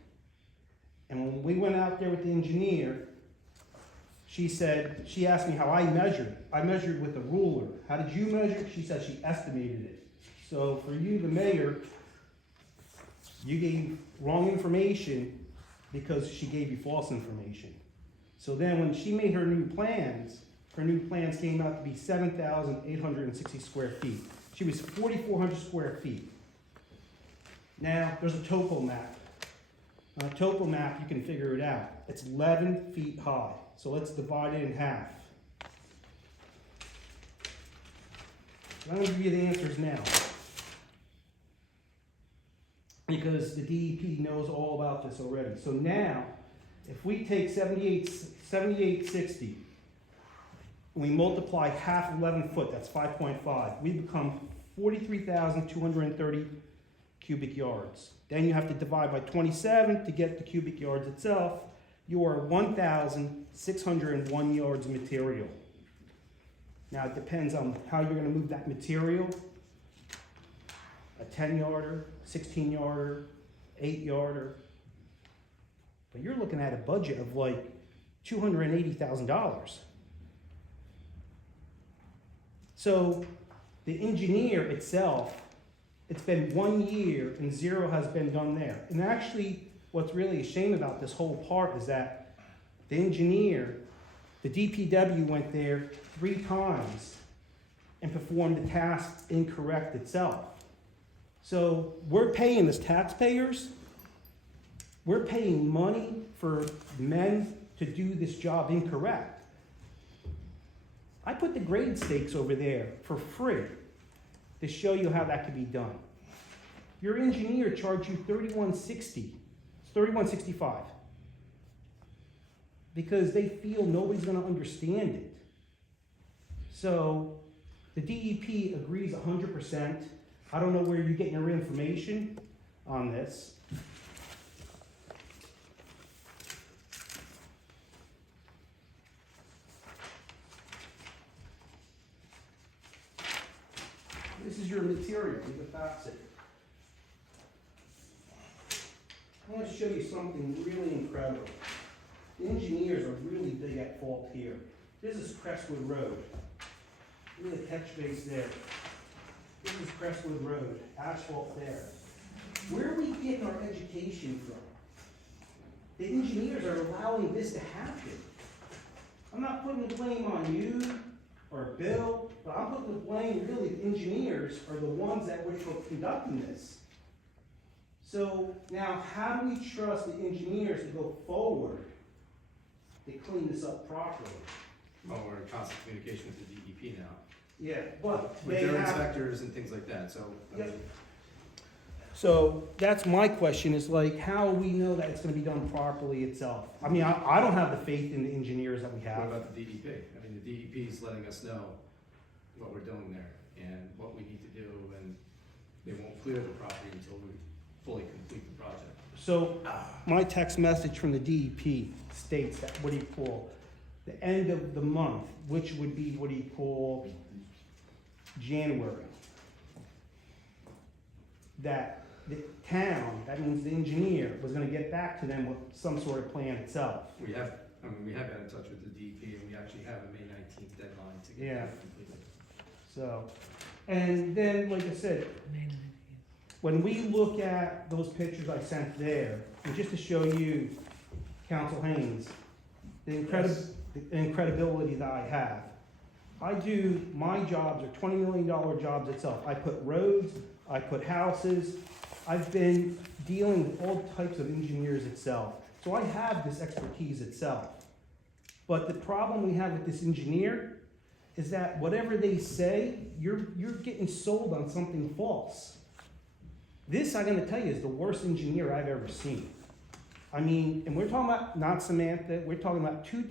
And when we went out there with the engineer, she asked me how I measured. I measured with a ruler. How did you measure? She said she estimated it. So for you, the mayor, you gave wrong information because she gave you false information. So then when she made her new plans came out to be 7,860 square feet. She was 4,400 square feet. Now, there's a topo map. On a topo map, you can figure it out. It's 11 feet high. So let's divide it in half. I'm going to give you the answers now, because the DEP knows all about this already. So now, if we take 7860, we multiply half 11 foot, that's 5.5. We become 43,230 cubic yards. Then you have to divide by 27 to get the cubic yards itself. You are 1,601 yards of material. Now it depends on how you're going to move that material. A 10-yarder, 16-yarder, 8-yarder. But you're looking at a budget of like $280,000. So the engineer itself, it's been 1 year and 0 has been done there. And actually, what's really a shame about this whole part is that the engineer, the DPW went there 3 times and performed the task incorrect itself. So we're paying as taxpayers, we're paying money for men to do this job incorrect. I put the grade stakes over there for free to show you how that could be done. Your engineer charged you $31.65 because they feel nobody's going to understand it. So the DEP agrees 100%. I don't know where you're getting your information on this. This is your material, you can fax it. I want to show you something really incredible. The engineers are really big at fault here. This is Crestwood Road. Look at the catch base there. This is Crestwood Road, asphalt there. Where are we getting our education from? The engineers are allowing this to happen. I'm not putting the blame on you or Bill, but I'm putting the blame, really, the engineers are the ones that were conducting this. So now, how do we trust the engineers to go forward to clean this up properly? Oh, we're in constant communication with the DEP now. Yeah, but With they their have. inspectors and things like that, so. I Yep. mean, So that's my question, is like, how we know that it's gonna be done properly itself? I mean, I don't have the faith in the engineers that we What have. about the DEP? I mean, the DEP is letting us know what we're doing there and what we need to do, and they won't clear the property until we fully complete the project. So my text message from the DEP states that, the end of the month, which would be, January, that the town, that means the engineer, was gonna get back to them with some sort of plan itself. We have been in touch with the DEP, and we actually have a May 19th deadline to get Yeah. that completed. So, and then, like I said, when we look at those pictures I sent there, and just to show you, Council Haynes, the incredibility that I have. I do, my jobs are $20 million jobs itself. I put roads, I put houses, I've been dealing with all types of engineers itself. So I have this expertise itself. But the problem we have with this engineer is that whatever they say, you're getting sold on something false. This, I'm gonna tell you, is the worst engineer I've ever seen. I mean, and we're talking about, not Samantha, we're talking about 4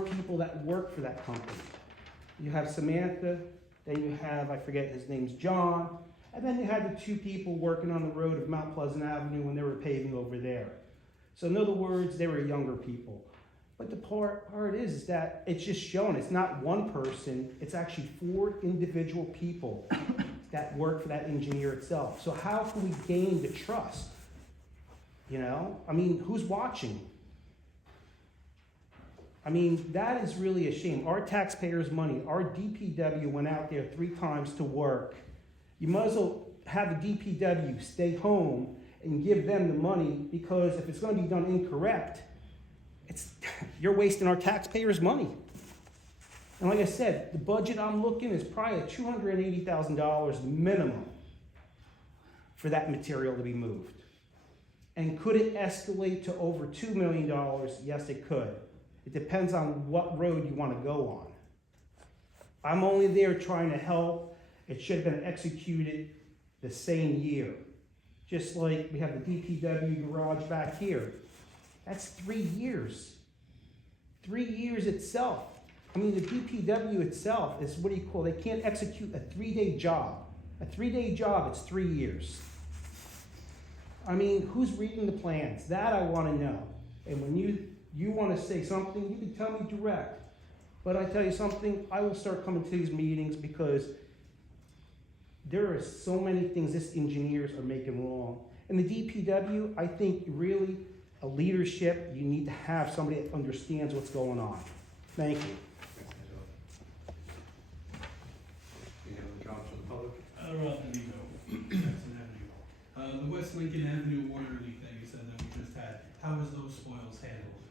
people that work for that company. You have Samantha, then you have, I forget his name's John, and then you had the 2 people working on the road of Mount Pleasant Avenue when they were paving over there. So in other words, they were younger people. But the part is that it's just shown, it's not one person, it's actually 4 individual people that work for that engineer itself. So how can we gain the trust? You know, I mean, who's watching? I mean, that is really a shame. Our taxpayers' money, our DPW went out there 3 times to work. You might as well have the DPW stay home and give them the money, because if it's gonna be done incorrect, you're wasting our taxpayers' money. And like I said, the budget I'm looking is probably at $280,000 minimum for that material to be moved. And could it escalate to over $2 million? Yes, it could. It depends on what road you want to go on. I'm only there trying to help. It should have been executed the same year. Just like we have the DPW garage back here. That's 3 years. 3 years itself. I mean, the DPW itself is, what do you call it? They can't execute a 3-day job. A 3-day job, it's 3 years. I mean, who's reading the plans? That I want to know. And when you want to say something, you can tell me direct. But I tell you something, I will start coming to these meetings, because there are so many things this engineers are making wrong. And the DPW, I think really a leadership, you need to have somebody that understands what's going on. Thank you. Thanks, Angela. Any other comments from the public? Rob Amigo, Jackson Avenue. The West Lincoln Avenue water leak that you said that we just had, how was those spoils handled?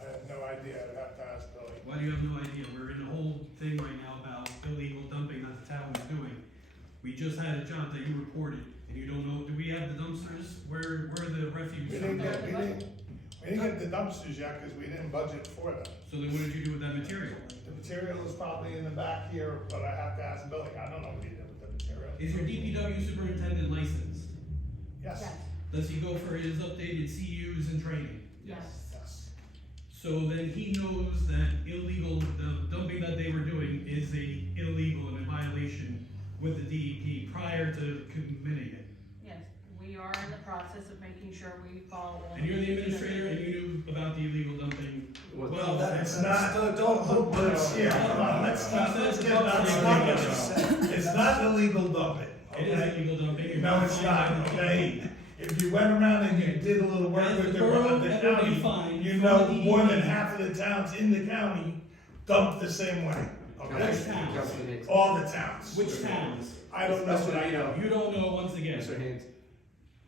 I have no idea, I'd have to ask Billy. Why do you have no idea? We're in a whole thing right now about illegal dumping that the town is doing. We just had a job that you reported, and you don't know, do we have the dumpsters? Where are the refuse? We didn't get the dumpsters yet, because we didn't budget for them. So then what did you do with that material? The material is probably in the back here, but I have to ask Billy, I don't know what he did with the material. Is your DPW superintendent licensed? Yes, Does he go for his updated CUs and training? Yes. yes. So then he knows that the dumping that they were doing is illegal and a violation with the DEP prior to committing it. Yes, we are in the process of making sure we follow all. And you're the administrator and you knew about the illegal dumping. It's not, it's not illegal dumping. It is illegal dumping. No, it's not, okay? If you went around and you did a little work with the county, you know more than half of the towns in the county dump the same way, okay? Which towns? Councilman Haynes. All the towns. Which towns? I don't know, Mr. but I Nato. know. You don't know once again. Mr. Haynes.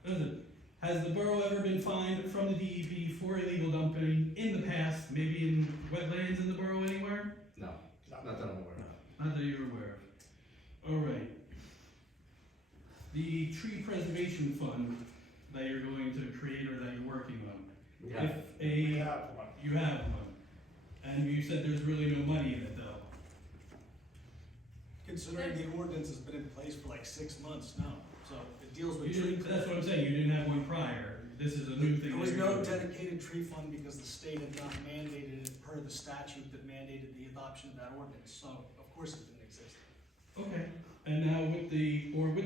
Listen, has the borough ever been fined from the DEP for illegal dumping in the past, maybe in wetlands in the borough anywhere? No, not that I'm aware of. Not that you're aware of. All right. The tree preservation fund that you're going to create or that you're working on. We have, We have one. You have one, and you said there's really no money in it though. Considering the ordinance has been in place for like 6 months now, so it deals with You tree. didn't, that's what I'm saying, you didn't have one prior, this is a new thing. There was that you're no doing. dedicated tree fund because the state had not mandated it per the statute that mandated the adoption of that ordinance, so of course it didn't exist. Okay, and now with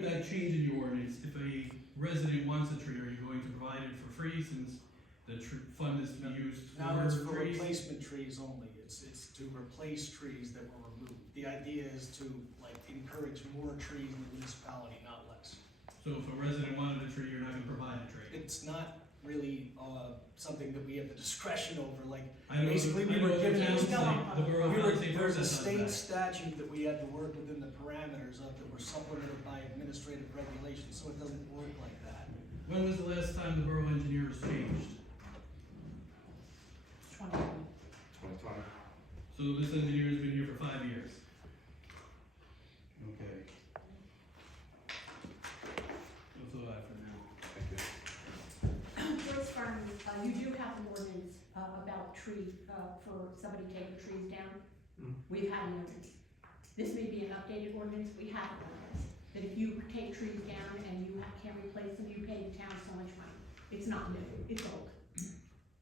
that change in your ordinance, if a resident wants a tree, are you going to provide it for free since the fund is to be used Now it's for for trees? replacement trees only, it's to replace trees that were removed. The the idea is to like encourage more trees in the municipality, not less. So if a resident wanted a tree, you're not gonna provide a tree? It's not really, something that we have the discretion over, like, I know, basically we I were know the given, towns, like, the borough we of were, Hudson there was a does state that. statute that we had to work within the parameters of that were supplemented by administrative regulations, so it doesn't work like that. When was the last time the borough engineer was changed? 2020. 2020. So this engineer's been here for 5 years? Okay. That's all I have for now. Thank you. Joyce Farm, you do have an ordinance about tree, for somebody taking trees down. We've had an ordinance. This may be an updated ordinance, we have an ordinance, that if you take trees down and you can't replace them, you pay the town so much money. It's not new, it's old.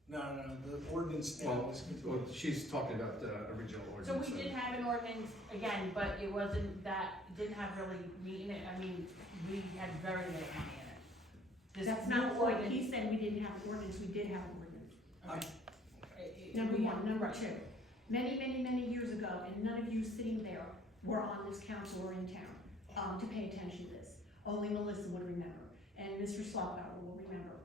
No, the ordinance now is. Well, she's talking about the original So ordinance. we did have an ordinance, again, but it wasn't that, didn't have really meat in it, I mean, we had very little money in it. This That's new not the point, ordinance- he said we didn't have an ordinance, we did have an ordinance. Okay. Number We one, have- number two, many years ago, and none of you sitting there were on this council or in town, to pay attention to this. Only Melissa would remember, and Mr. Slotbauer will remember.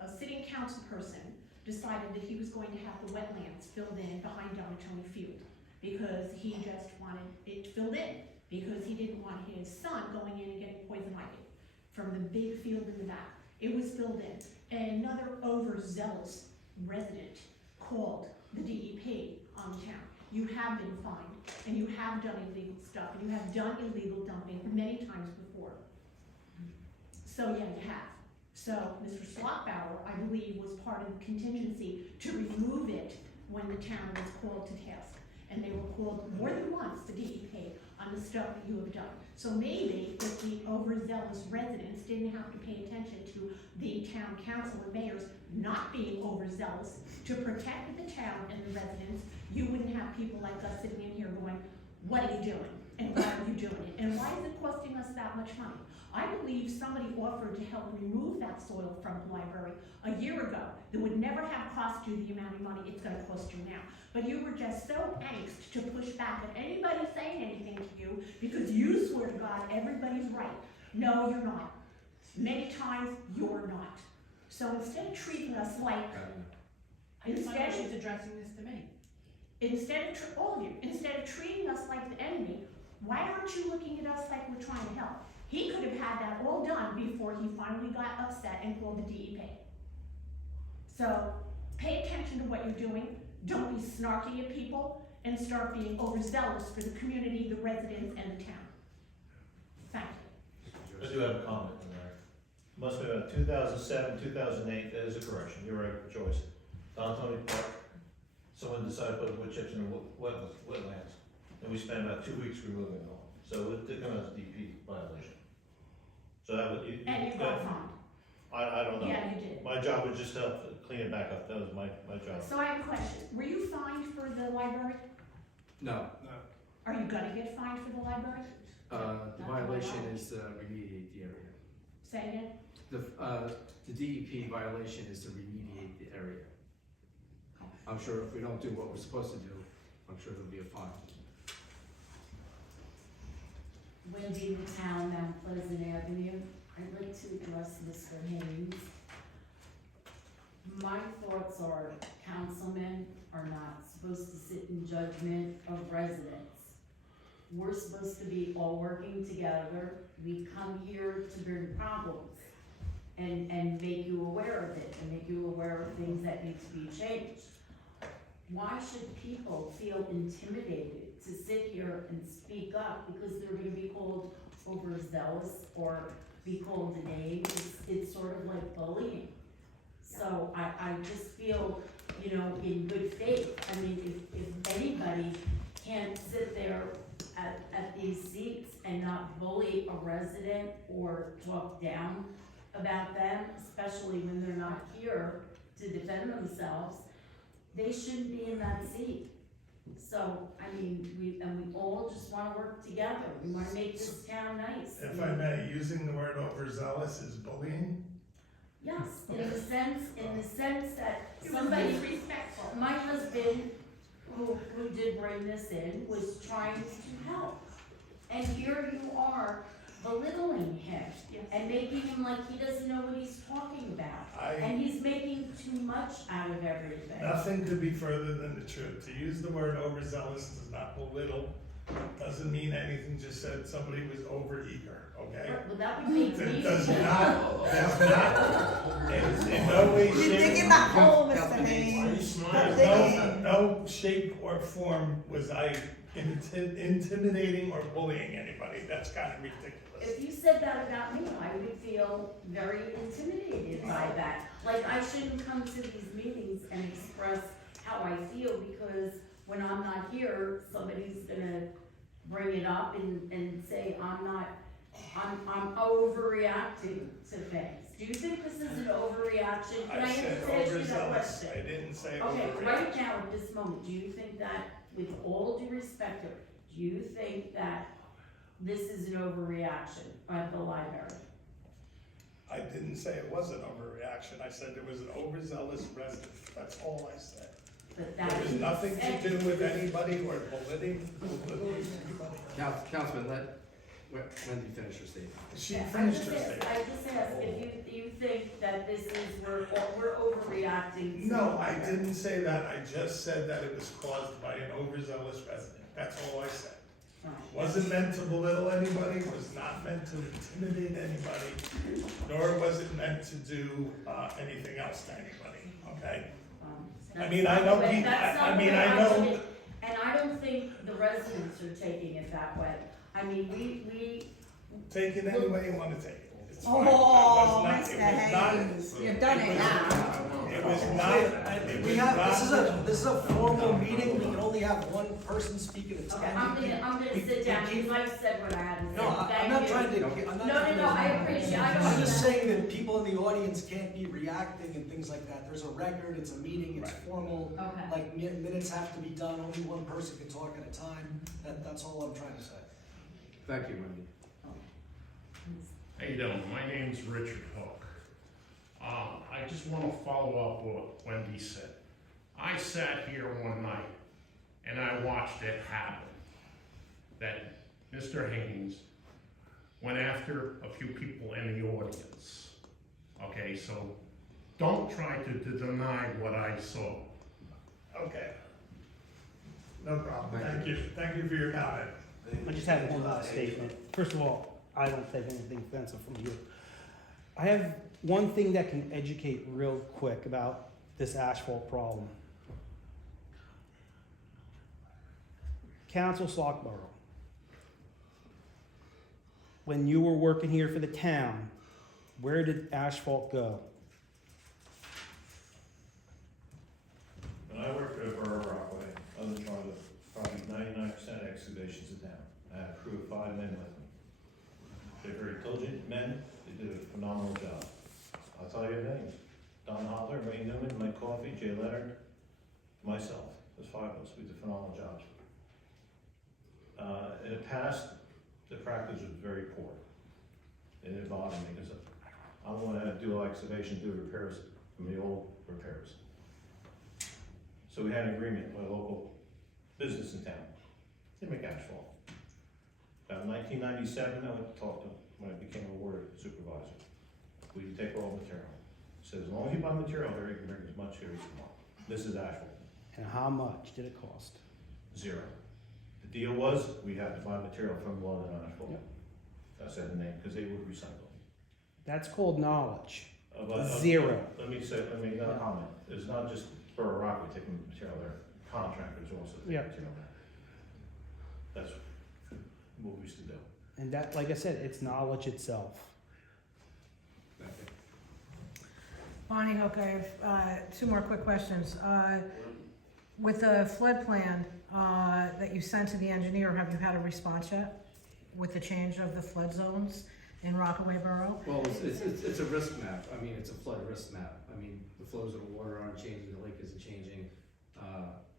A sitting council person decided that he was going to have the wetlands filled in behind Donatoni Field, because he just wanted it filled in, because he didn't want his son going in and getting poison ivy from the big field in the back. It was filled in. And another overzealous resident called the DEP on the town. You have been fined, and you have done illegal stuff, and you have done illegal dumping many times before. So yeah, you have. So Mr. Slotbauer, I believe, was part of the contingency to remove it when the town was called to task. And they were called more than once, the DEP, on the stuff that you have done. So maybe if the overzealous residents didn't have to pay attention to the town council and mayors not being overzealous to protect the town and the residents, you wouldn't have people like us sitting in here going, what are you doing? And why are you doing it? And why is it costing us that much money? I believe somebody offered to help remove that soil from the library a year ago that would never have cost you the amount of money it's gonna cost you now. But you were just so angst to push back at anybody saying anything to you because you swear to God everybody's right. No, you're not. Many times, you're not. So instead of treating us like, I just thought she's addressing this to me. all of you, instead of treating us like the enemy, why aren't you looking at us like we're trying to help? He could have had that all done before he finally got upset and called the DEP. So pay attention to what you're doing. Don't be snarky at people and start being overzealous for the community, the residents, and the town. Thank you. I do have a comment in there. Must have been about 2007, 2008, that is a correction, you're right, Joyce. Don Tony Park, someone decided to put wood chips in the wetlands, and we spent about 2 weeks removing it all. So it took on a DP violation. So that would, And you got fined. I don't know. Yeah, you did. My job was just to help clean it back up, that was my job. So I have a question. Were you fined for the library? No, Are you gonna get fined for the library? the violation is to remediate the area. Say again? The DEP violation is to remediate the area. I'm sure if we don't do what we're supposed to do, I'm sure there'll be a fine. Wendy, the town, Mount Pleasant Avenue. I'd like to address Mr. Haynes. My thoughts are councilmen are not supposed to sit in judgment of residents. We're supposed to be all working together. We come here to bring problems and make you aware of it and make you aware of things that need to be changed. Why should people feel intimidated to sit here and speak up because they're gonna be called overzealous or be called a name? It's sort of like bullying. So I just feel, in good faith, I mean, if anybody can't sit there at these seats and not bully a resident or talk down about them, especially when they're not here to defend themselves, they shouldn't be in that seat. So, I mean, we all just wanna work together. We wanna make this town nice. If I may, using the word overzealous is bullying? Yes, in the sense that It was somebody, disrespectful. my husband who did bring this in was trying to help. And here you are belittling him Yes. and making him like he doesn't know what he's talking about. And he's making too much out of everything. Nothing could be further than the truth. To use the word overzealous does not belittle, doesn't mean anything, just said somebody was overeager, okay? Well, that would make That me. does not, is in no way, You're shape, digging that hole, Mr. Haynes. Stop digging. no shape or form was I intimidating or bullying anybody. That's kind of ridiculous. If you said that about me, I would feel very intimidated by that. Like, I shouldn't come to these meetings and express how I feel, because when I'm not here, somebody's gonna bring it up and say I'm overreacting to things. Do you think this is an overreaction? Can I I said just ask you that overzealous. question? I didn't say Okay, overreaction. right now, at this moment, do you think that, with all due respect to it, do you think that this is an overreaction at the library? I didn't say it was an overreaction. I said there was an overzealous resident. That's all I said. But that There was is- nothing to do with anybody or belittling anybody. Councilman, Wendy finish her statement. She Yeah, finished her I statement. just asked if you think that this is, we're overreacting to. No, I didn't say that. I just said that it was caused by an overzealous resident. That's all I said. Wasn't meant to belittle anybody, was not meant to intimidate anybody, nor was it meant to do anything else to anybody, okay? I mean, I know people, I mean, I know. And I don't think the residents are taking it that way. I mean, we. Take it any way you wanna take it. It's fine. Oh, It was Mr. not- Haynes, you've done it now. It was not, it was We not. this is a formal meeting, we can only have one person speak at a Okay, time. I'm gonna sit down, because I've said what I had to say. No, I'm Thank not you. trying to, I'm not. No, I appreciate, I don't. I'm just saying that people in the audience can't be reacting and things like that. There's a record, it's a meeting, it's formal. Okay. Like, minutes have to be done, only one person can talk at a time. That's all I'm trying to say. Thank you, Wendy. How you doing? My name's Richard Hook. I just want to follow up what Wendy said. I sat here one night and I watched it happen. That Mr. Haynes went after a few people in the audience. Okay, so don't try to deny what I saw. Okay. No problem. Thank you. Thank you for your comment. I just have one last statement. First of all, I don't take anything offensive from you. I have one thing that can educate real quick about this asphalt problem. Council Sockborough, when you were working here for the town, where did asphalt go? When I worked for the Borough of Rockaway, I was in charge of probably 99% excavations in town. I had a crew of 5 men with me. They're very diligent men, they did a phenomenal job. I'll tell you their names: Don Holler, Ray Newman, Mike Coffey, Jay Leonard, myself. There's 5 of us, we did phenomenal jobs. In the past, the practice was very poor. And it bothered me because I don't want to do excavation, do repairs from the old repairs. So we had an agreement with a local business in town. They make asphalt. About 1997, I went to talk to them when I became a ward supervisor. We can take all material. He said, as long as you buy material here, you can bring as much here as you want. This is asphalt. And how much did it cost? 0. The deal was, we had to buy material from London Asphalt. Yep. I said the name, because they would recycle. That's called knowledge. But, 0. Let me comment. It's not just Borough Rockaway taking material there. Contractors also take Yep. material there. That's what we used to do. And that, like I said, it's knowledge itself. Thank you. Bonnie Hook, I have 2 more quick questions. With the flood plan that you sent to the engineer, have you had a response yet with the change of the flood zones in Rockaway Borough? Well, it's a risk map. I mean, it's a flood risk map. I mean, the flows of the water aren't changing, the lake isn't changing.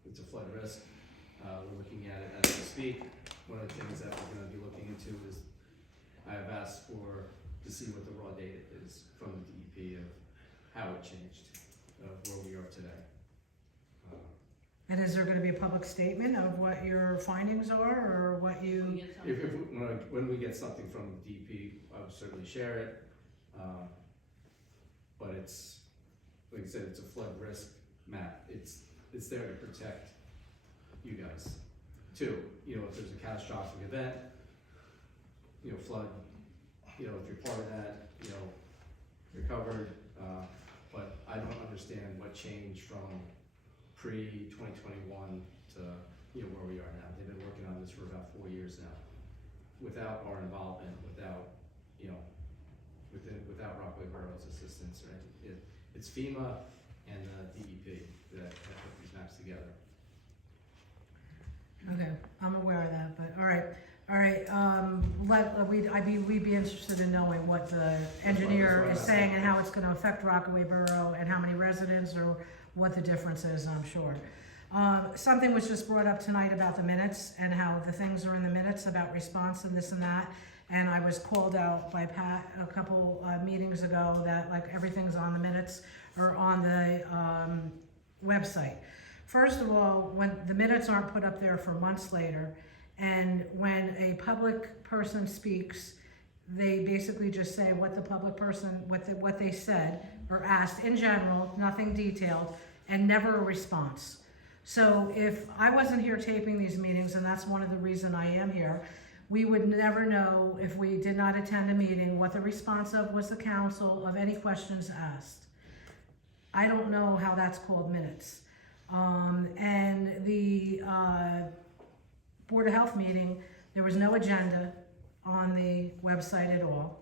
It's a flood risk. We're looking at it as we speak. One of the things that we're gonna be looking into is, I have asked to see what the raw data is from the DEP of how it changed, of where we are today. And is there gonna be a public statement of what your findings are, or what We you, get some- When we get something from the DP, I would certainly share it. But it's, like I said, it's a flood risk map. It's there to protect you guys. Too, you know, if there's a catastrophic event, you know, flood, you know, if you're part of that, you know, you're covered. But I don't understand what changed from pre-2021 to, you know, where we are now. They've been working on this for about 4 years now, without our involvement, without, you know, without Rockaway Borough's assistance, right? It's FEMA and DEP that put these maps together. okay, I'm aware of that, but, all right, we'd be interested in knowing what the engineer is saying and how it's gonna affect Rockaway Borough and how many residents or what the difference is, I'm sure. Something was just brought up tonight about the minutes and how the things are in the minutes about response and this and that. And I was called out by Pat a couple meetings ago that like everything's on the minutes or on the website. First of all, when the minutes aren't put up there for months later, and when a public person speaks, they basically just say what the public person, what they said or asked in general, nothing detailed, and never a response. So if I wasn't here taping these meetings, and that's one of the reasons I am here, we would never know if we did not attend a meeting what the response of was the council of any questions asked. I don't know how that's called minutes. And the Board of Health meeting, there was no agenda on the website at all.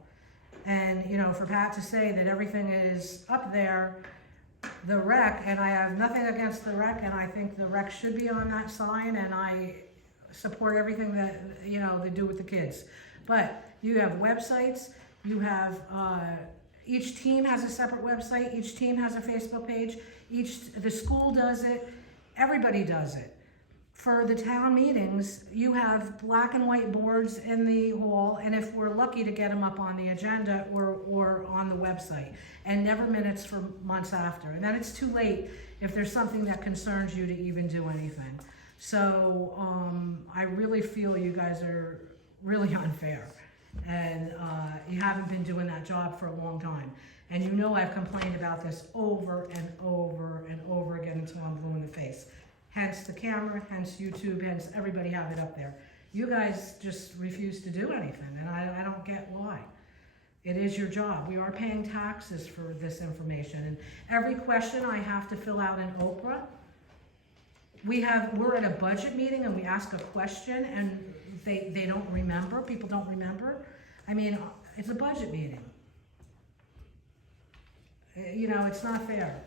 And, you know, for Pat to say that everything is up there, the rec, and I have nothing against the rec, and I think the rec should be on that sign, and I support everything that, you know, they do with the kids. But you have websites, you have, each team has a separate website, each team has a Facebook page, the school does it, everybody does it. For the town meetings, you have black and white boards in the hall, and if we're lucky to get them up on the agenda or on the website, and never minutes for months after. And then it's too late if there's something that concerns you to even do anything. So I really feel you guys are really unfair, and you haven't been doing that job for a long time. And you know I've complained about this over and over and over again until I'm blue in the face. Hence the camera, hence YouTube, hence everybody have it up there. You guys just refuse to do anything, and I don't get why. It is your job. We are paying taxes for this information, and every question I have to fill out in Oprah, we're at a budget meeting and we ask a question and they don't remember, people don't remember. I mean, it's a budget meeting. You know, it's not fair.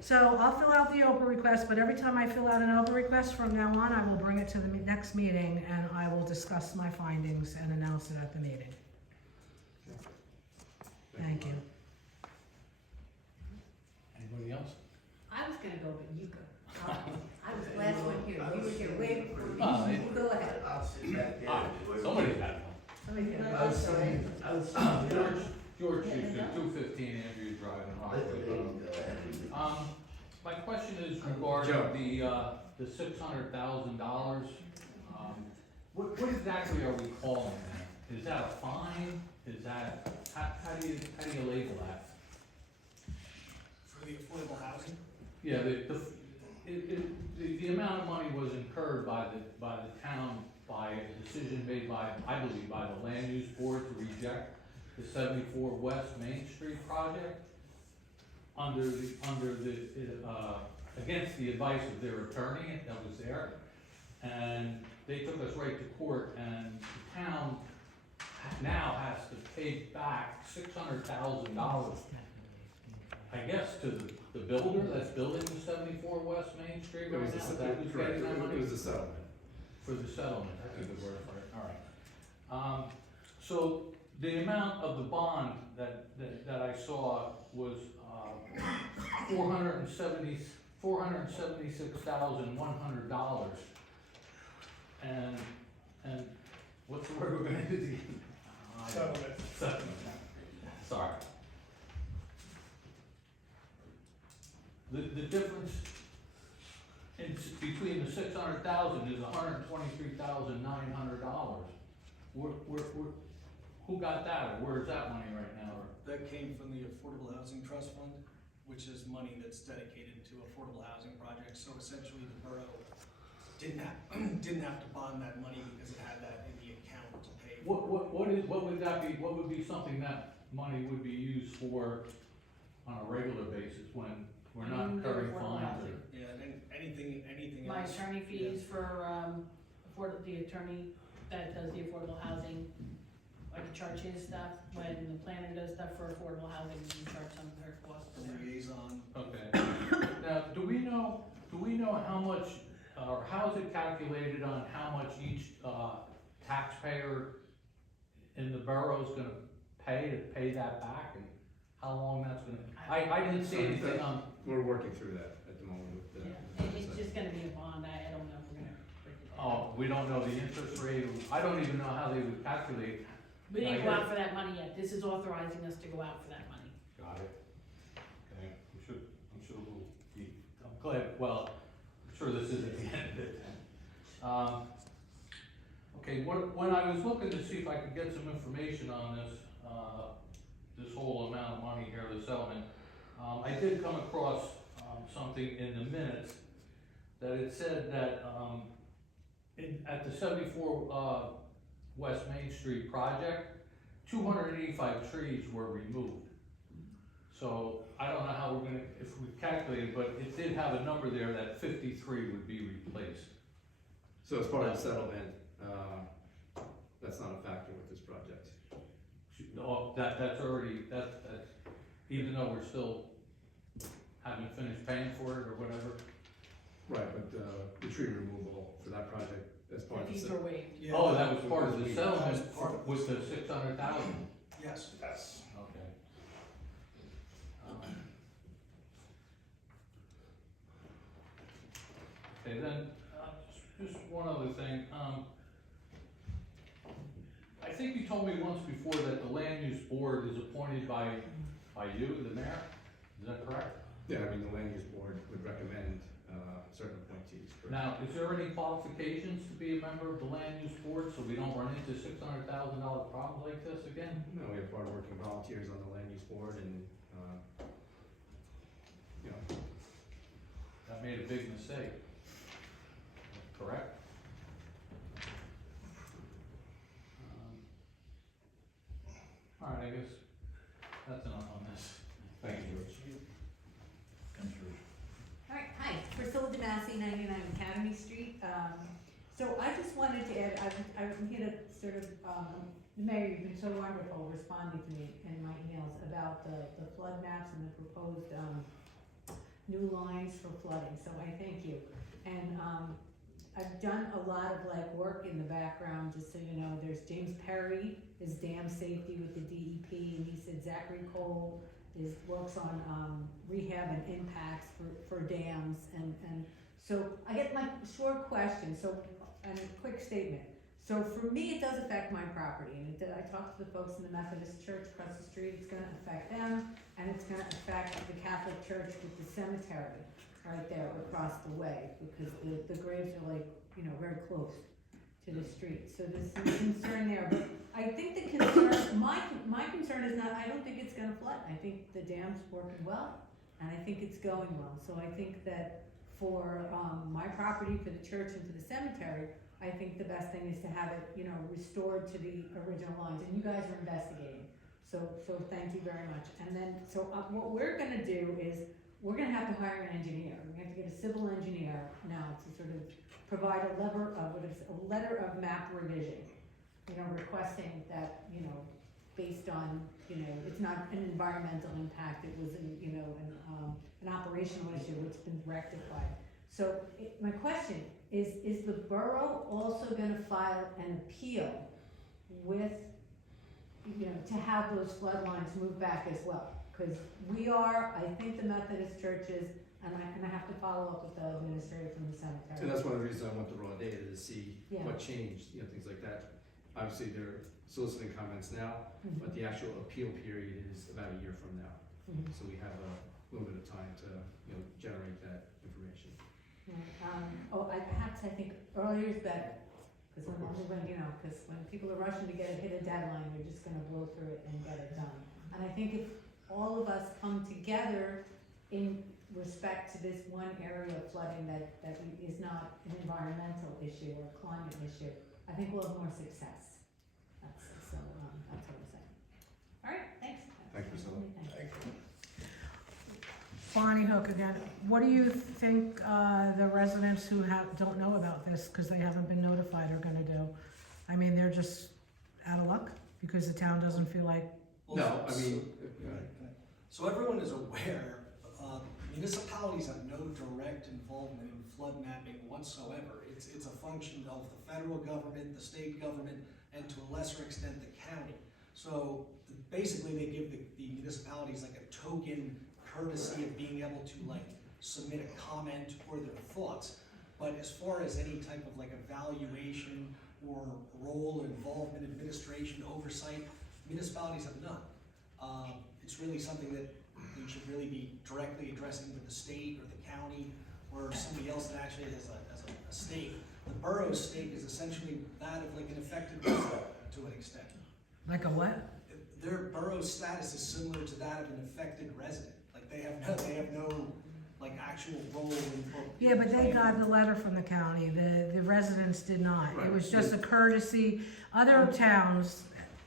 So I'll fill out the Oprah request, but every time I fill out an Oprah request from now on, I will bring it to the next meeting and I will discuss my findings and announce it at the meeting. Thank you. Anybody else? I was gonna go, but you go. I was the last one here, you were here way before me, Oh, you go ahead. I'll sit back there. Somebody had one. Somebody can- I was saying, George Schuster, 215 Andrew Drive in let the Rockaway. ladies go ahead. My question is regarding Joe. the $600,000. What exactly are we calling that? Is that a fine? Is that, how do you label that? For the affordable housing? Yeah, the amount of money was incurred by the town by a decision made by, I believe, by the land use board to reject the 74 West Main Street project against the advice of their attorney that was there. And they took us right to court, and the town now has to pay back $600,000, I guess, to the builder that's building the 74 West Main Street right now. Is that who's getting that money? It was a settlement. For the settlement, that's a good word for it, all right. So the amount of the bond that I saw was $476,100. And what's the word we're gonna use? Settlement. Settlement. Sorry. the difference between the 600,000 is $123,900. Who got that, or where's that money right now? That came from the Affordable Housing Trust Fund, which is money that's dedicated to affordable housing projects. So essentially, the borough didn't have to bond that money because it had that in the account to pay. What would that be, what would be something that money would be used for on a regular basis when we're not incurring fines or? Yeah, and anything My else. attorney fees for, the attorney that does the affordable housing, I can charge his stuff, when the planner does stuff for affordable housing, we can charge some of her costs The for that. liaison. Okay. Now, do we know how much, or how is it calculated on how much each, taxpayer in the borough is gonna pay to pay that back, and how long that's gonna, I didn't see anything on. We're working through that at the moment with the. Yeah, it's just gonna be a bond, I don't know if we're gonna break it down. Oh, we don't know the interest rate, I don't even know how they would calculate. We didn't go out for that money yet, this is authorizing us to go out for that money. Got it. Okay, I'm sure we'll be, I'm glad, well, I'm sure this isn't the end of it then. Okay, when I was looking to see if I could get some information on this, this whole amount of money here, the settlement, I did come across, something in the minutes that it said that, at the 74, West Main Street project, 285 trees were removed. So I don't know how we're gonna, if we calculate it, but it did have a number there that 53 would be replaced. So as part of the settlement, that's not a factor with this project. No, that's already, that's, even though we're still haven't finished paying for it or whatever. Right, but the tree removal for that project, as part of the. Fees were waived. Yeah, Oh, that was part of the that settlement was part of with the 600,000. Yes. Yes. Okay. Okay, then, just one other thing, I think you told me once before that the land use board is appointed by you, the mayor, is that correct? Yeah, I mean, the land use board would recommend, certain appointees. correct? Now, is there any qualifications to be a member of the land use board, so we don't run into $600,000 problems like this again? No, we have hardworking volunteers on the land use board and, you know, That made a big mistake. Correct? All right, I guess that's enough on this. thank you, Rich. Thanks, Rich. All right, hi, Priscilla DeMasi, 99 Academy Street. So I just wanted to add, I'm here to sort of, Mayor, you've been so wonderful responding to me in my emails about the flood maps and the proposed new lines for flooding, so I thank you. And I've done a lot of like work in the background, just so you know. There's James Perry is dam safety with the DEP, and he said Zachary Cole works on rehab and impacts for dams, and so I get my short question, and a quick statement. So for me, it does affect my property, and I talked to the folks in the Methodist Church across the street. It's gonna affect them, and it's gonna affect the Catholic Church with the cemetery right there across the way, because the graves are like, you know, very close to the street. So there's some concern there, but I think the concern, my concern is not, I don't think it's gonna flood. I think the dam's working well, and I think it's going well. So I think that for my property, for the church and for the cemetery, I think the best thing is to have it, you know, restored to the original lines, and you guys are investigating. So thank you very much. And then, what we're gonna do is, we're gonna have to hire an engineer. We have to get a civil engineer now to sort of provide a letter of map revision, you know, requesting that, you know, based on, you know, it's not an environmental impact, it was an operational issue, it's been rectified. So my question is the borough also gonna file an appeal with, you know, to have those flood lines move back as well? Because we are, I think the Methodist churches, and I have to follow up with the administrator from the cemetery. And that's one of the reasons I want the raw data, to see Yeah. what changed, you know, things like that. Obviously, they're soliciting comments now, Mhm. but the actual appeal period is about a year from now. Mhm. So we have little bit of time to, generate that information. I have to, I think earlier is better, because when people are rushing to hit a deadline, they're just gonna blow through it and get it done. And I think if all of us come together in respect to this one area of flooding that is not an environmental issue or climate issue, I think we'll have more success. That's what I'm saying. All right, thanks. Thank you, Priscilla. Thank you. Bonnie Hook again. What do you think the residents who don't know about this because they haven't been notified are going to do? I mean, they're just out of luck because the town doesn't feel like. No, I mean. So everyone is aware, municipalities have no direct involvement in flood mapping whatsoever. It's a function of the federal government, the state government, and to a lesser extent the county. So basically they give the municipalities like a token courtesy of being able to submit a comment or their thoughts. But as far as any type of evaluation or role, involvement, administration, oversight, municipalities have none. It's really something that we should really be directly addressing with the state or the county or somebody else that actually has a stake. The borough's stake is essentially that of an affected resident to an extent. Like a what? Their borough status is similar to that of an affected resident. They have no actual role in. Yeah, but they got the letter from the county. The residents did not. Right. It was just a courtesy. Other towns,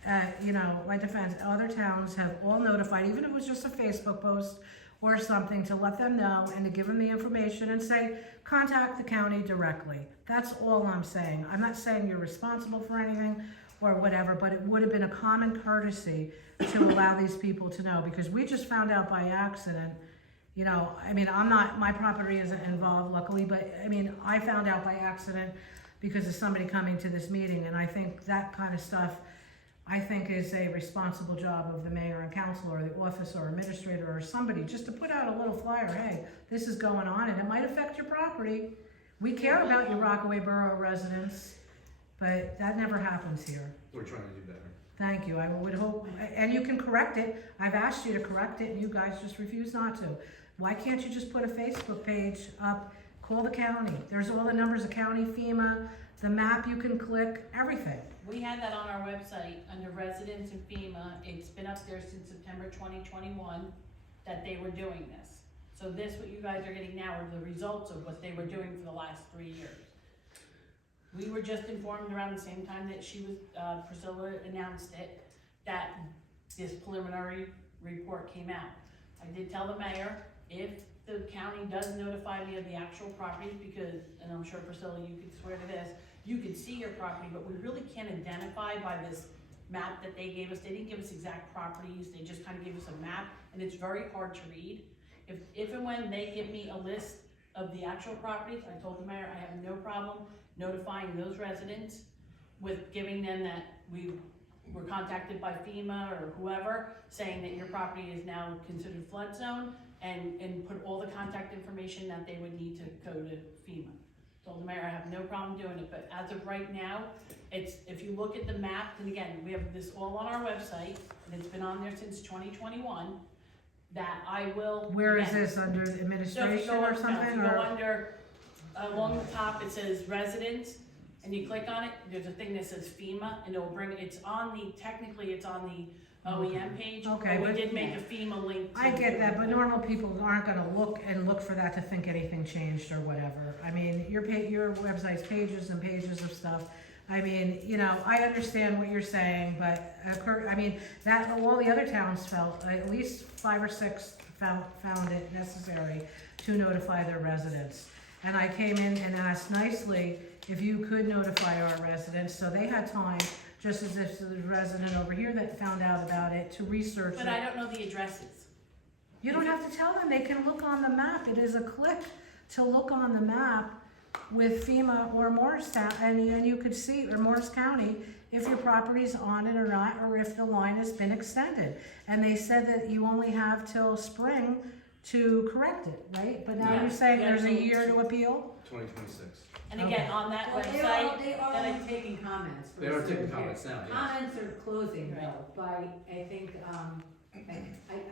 my defense, other towns have all notified, even if it was just a Facebook post or something, to let them know and to give them the information and say, contact the county directly. That's all I'm saying. I'm not saying you're responsible for anything or whatever, but it would have been a common courtesy to allow these people to know, because we just found out by accident, my property isn't involved luckily, but I found out by accident because of somebody coming to this meeting, and I think that kind of stuff, is a responsible job of the mayor and council or the office or administrator or somebody, just to put out a little flyer, hey, this is going on and it might affect your property. We care about your Rockaway Borough residents, but that never happens here. We're trying to do better. Thank you. I would hope, and you can correct it. I've asked you to correct it and you guys just refuse not to. Why can't you just put a Facebook page up, call the county? There's all the numbers of county, FEMA, the map you can click, everything. We had that on our website under residents and FEMA. It's been up there since September 2021 that they were doing this. So what you guys are getting now are the results of what they were doing for the last 3 years. We were just informed around the same time that Priscilla announced it, that this preliminary report came out. I did tell the mayor, if the county does notify me of the actual properties, because, and I'm sure Priscilla, you could swear to this, you could see your property, but we really can't identify by this map that they gave us. They didn't give us exact properties, they just kind of gave us a map, and it's very hard to read. If and when they give me a list of the actual properties, I told the mayor I have no problem notifying those residents with giving them that we were contacted by FEMA or whoever, saying that your property is now considered flood zone, and put all the contact information that they would need to go to FEMA. Told the mayor I have no problem doing it, but as of right now, if you look at the map, and again, we have this all on our website, and it's been on there since 2021, that I will. Where is again, this, under so if you administration go or up- something? If you go under, along the top, it says residents, and you click on it, there's a thing that says FEMA, and it'll bring, technically it's on the OEM page, Okay, but we but- did make a FEMA link to. I get that, but normal people aren't gonna look for that to think anything changed or whatever. I mean, your website's pages and pages of stuff. I mean, I understand what you're saying, but, that, all the other towns felt, at least 5 or 6 found it necessary to notify their residents. And I came in and asked nicely if you could notify our residents, so they had time, just as if the resident over here that found out about it, to research it. But I don't know the addresses. You don't have to tell them, they can look on the map. It is a click to look on the map with FEMA or Morristown, and you could see, or Morris County, if your property's on it or not, or if the line has been extended. And they said that you only have till spring to correct it, right? But now Yeah. you're saying Yeah, there's a so year to appeal? 2026. And again, on that Well, website, they are taking comments. They are taking comments now, yes. Comments are closing though, by, I think,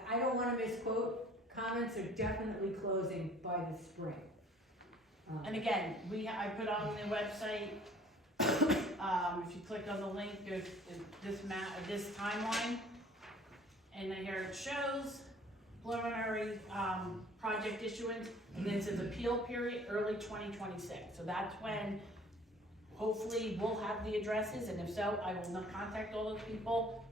I don't wanna misquote comments are definitely closing by the spring. And again, I put on the website, if you click on the link, there's this timeline. And then here it shows preliminary, project issuance, and then it says appeal period, early 2026. So that's when, hopefully, we'll have the addresses, and if so, I will not contact all those people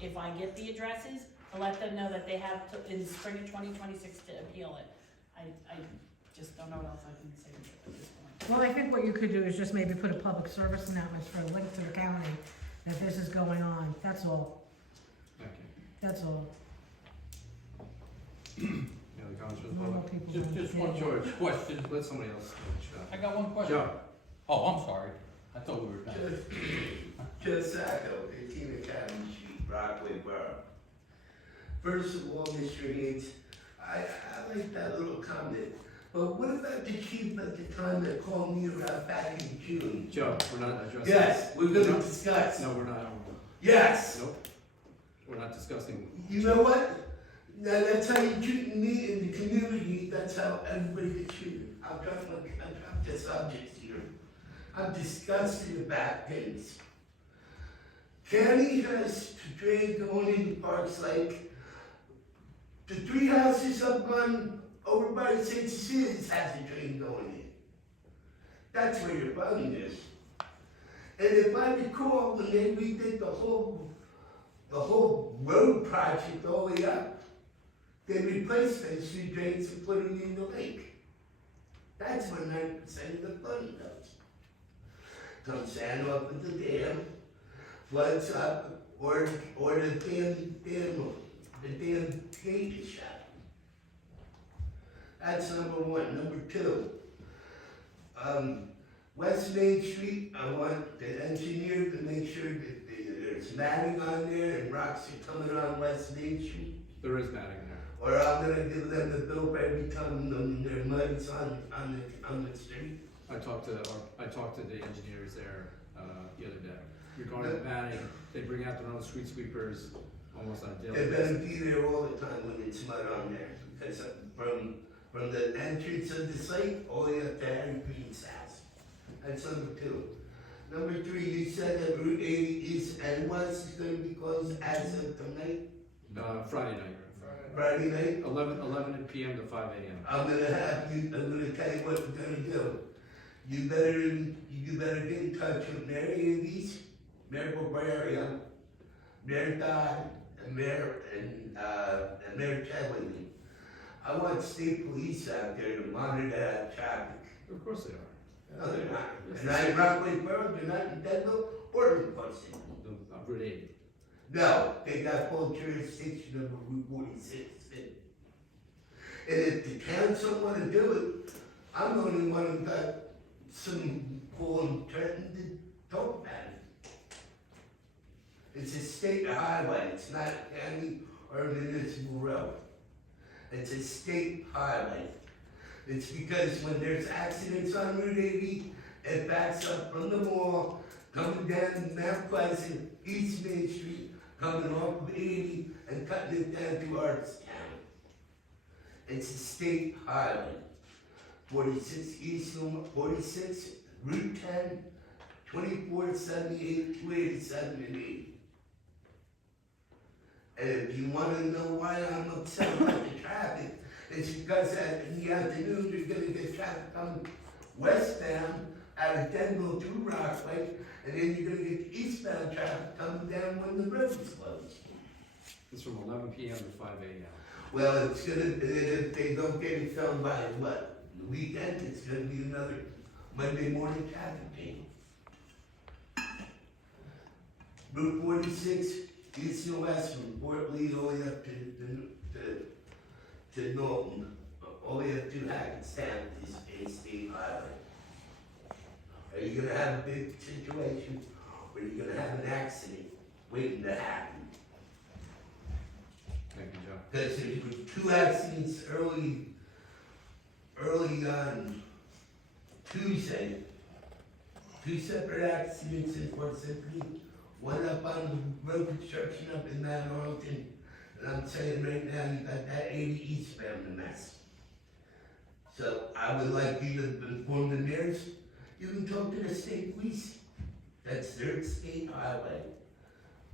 if I get the addresses, to let them know that they have in spring of 2026 to appeal it. I just don't know what else I can say at this point. Well, I think what you could do is just maybe put a public service announcement for a link to the county that this is going on, that's all, Thank you. that's all. Any other comments from the Normal public? people don't Just get one it. George question. Let somebody else have a I shot. got one question. Joe? Oh, I'm sorry. I thought we were done. Just Sacco, 18 Academy Street, Rockaway Borough. First of all, Mr. Haynes, I like that little comment, but what about the chief at the time that called me around back in June? Joe, we're not addressing. Yes, we're gonna discuss. No, we're not. Yes. Nope. We're not discussing. You know what? Now that's how you treat me in the community, that's how everybody gets treated. I'll drop the subject here. I'm disgusted about things. County has drain going into parks like the 3 houses up on, over by St. Cecilia's has a drain going in. That's where your problem is. And if I recall, when they redid the whole road project all the way up, they replaced those 2 drains and put them in the lake. That's where 90% of the flooding goes. Comes sand off of the dam, floods up, or the dam gate is shut. That's number 1. Number 2, West Main Street, I want the engineer to make sure that there's matting on there and rocks are coming on West Main Street. There is matting there. Or I'm gonna give them the bill for every time their mud's on the street. I talked to the engineers there, the other day. Regarding the matting, they bring out their own street sweepers almost on a daily They're basis. gonna be there all the time when it's mud on there, because from the entrance of the site, all the way up to Harry Green's house. That's number 2. Number 3, you said that Route 80 East and West is gonna be closed as of tonight, Friday night. Friday night? 11 p.m. to 5 a.m. I'm gonna tell you what we're gonna do. You better get in touch with Mary Andes, Mayor Barbario, Mayor Dodd, and Mayor Chadley. I want state police out there to monitor that traffic. Of course they are. No, they're not. They're not in Rockaway Borough, they're not in Denville, or in Boston. Route 80. No, they got full jurisdiction of Route 46. And if the towns don't wanna do it, I'm the only one who got some pull and threatened to talk about it. It's a state highway, it's not a county or a municipal road. It's a state highway. It's because when there's accidents on Route 80, it backs up from the mall, coming down Mount Pleasant, East Main Street, coming off of 80 and cutting it down to Artstown. It's a state highway. 46 East, 46, Route 10, 24, 78, 287, and 80. And if you wanna know why I'm upset about the traffic, it's because in the afternoon, you're gonna get traffic coming westbound out of Denville to Rockaway, and then you're gonna get eastbound traffic coming down when the road is closed. It's from 11 p.m. to 5 a.m. Well, it's gonna, if they don't get it done by what, the weekend, it's gonna be another Monday morning traffic jam. Route 46, east and west from Fort Lee all the way up to Norton, all the way up to Hackettstown is a state highway. Are you gonna have a big situation, or are you gonna have an accident waiting to happen? Thank you, Joe. Because there were 2 accidents early on Tuesday. 2 separate accidents in Port Simply. One up on the road construction up in Mount Arlington, And I'm saying right now, you got that 80 eastbound a mess. So I would like you to inform the mayors, you can talk to the state police. That's their state highway.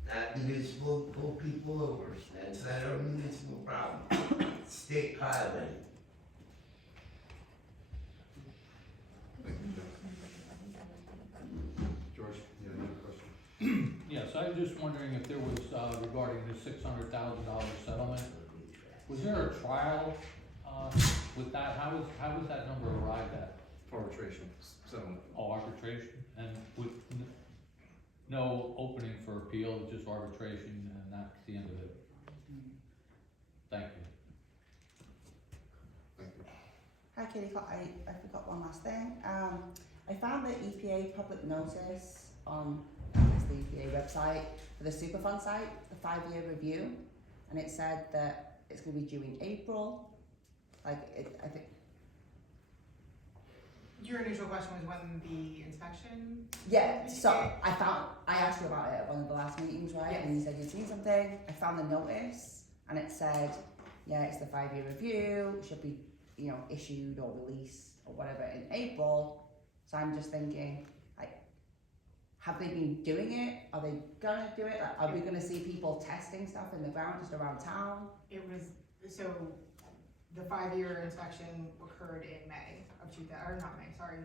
That municipal pull people over, that's not our municipal problem, state highway. George, you have another question? Yes, I was just wondering if there was, regarding the $600,000 settlement, was there a trial, with that? How was that number arrived at? Arbitration settlement. Oh, arbitration, and with no opening for appeal, just arbitration, and that's the end of it? Thank you. Thank you. Hi Kitty, I forgot one last thing. I found the EPA public notice on the EPA website for the Superfund site, the 5-year review, and it said that it's going to be due in April. I think. Your initial question was when the inspection? Yeah, so I asked you about it at one of the last meetings, right? Yes. And you said you'd seen something. I found the notice, and it said, yeah, it's the 5-year review, it should be, issued or released or whatever in April. So I'm just thinking, have they been doing it? Are they gonna do it? Are we gonna see people testing stuff in the ground just around town? It was, so the 5-year inspection occurred in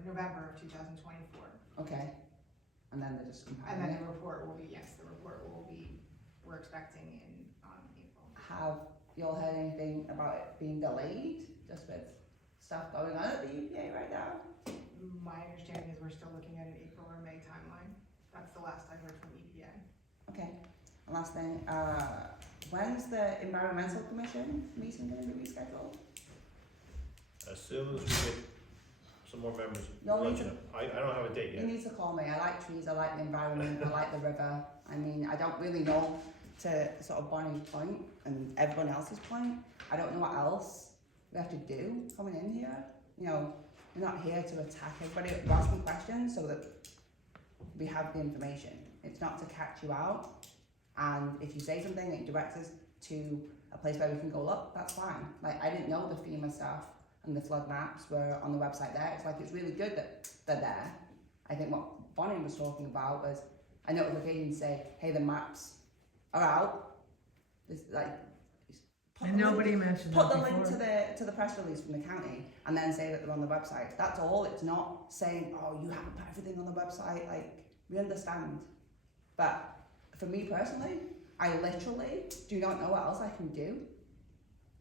November of 2024. Okay. And then they're just And compiling then it. the report will be, we're expecting in April. Have you all heard anything about it being delayed, just with stuff going on at the EPA right now? My understanding is we're still looking at an April or May timeline. That's the last I heard from EPA. Okay. And last thing, when's the Environmental Commission meeting going to be rescheduled? As soon as we get some more members, You'll we'll let need you to- know. I don't have a date You yet. need to call me. I like trees, I like the environment, I like the river. I mean, I don't really know, to sort of Bonnie's point and everyone else's point, I don't know what else we have to do coming in here. We're not here to attack everybody, we're asking questions so that we have the information. It's not to catch you out, and if you say something that directs us to a place where we can go look, that's fine. I didn't know the FEMA stuff and the flood maps were on the website there. It's really good that they're there. I think what Bonnie was talking about was a notification say, hey, the maps are out. And nobody mentioned Put that the link before. to the press release from the county and then say that they're on the website. That's all. It's not saying, oh, you haven't put everything on the website. We understand. But for me personally, I literally do not know what else I can do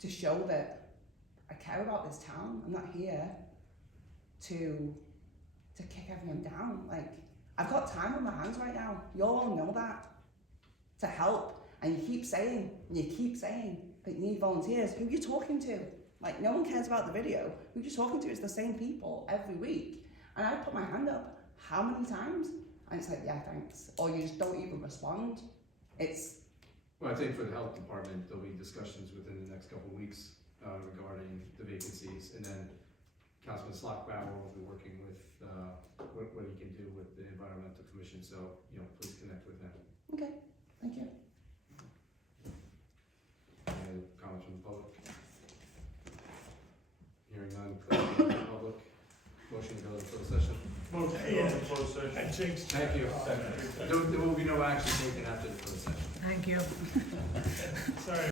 to show that I care about this town. I'm not here to kick everyone down. I've got time on my hands right now. You all know that. To help. And you keep saying, that you need volunteers. Who are you talking to? No one cares about the video. Who you're talking to is the same people every week. And I put my hand up how many times? And it's yeah, thanks. Or you just don't even respond. Well, I think for the health department, there'll be discussions within the next couple of weeks regarding the vacancies, and then Councilman Slockbauer will be working with what he can do with the environmental commission. So please connect with him. Okay, thank you. Any comments from the public? Hearing none, close the public. Motion to go into closed session. Motion to go into closed session. Thank you. There will be no action taken after the closed session. Thank you. Sorry.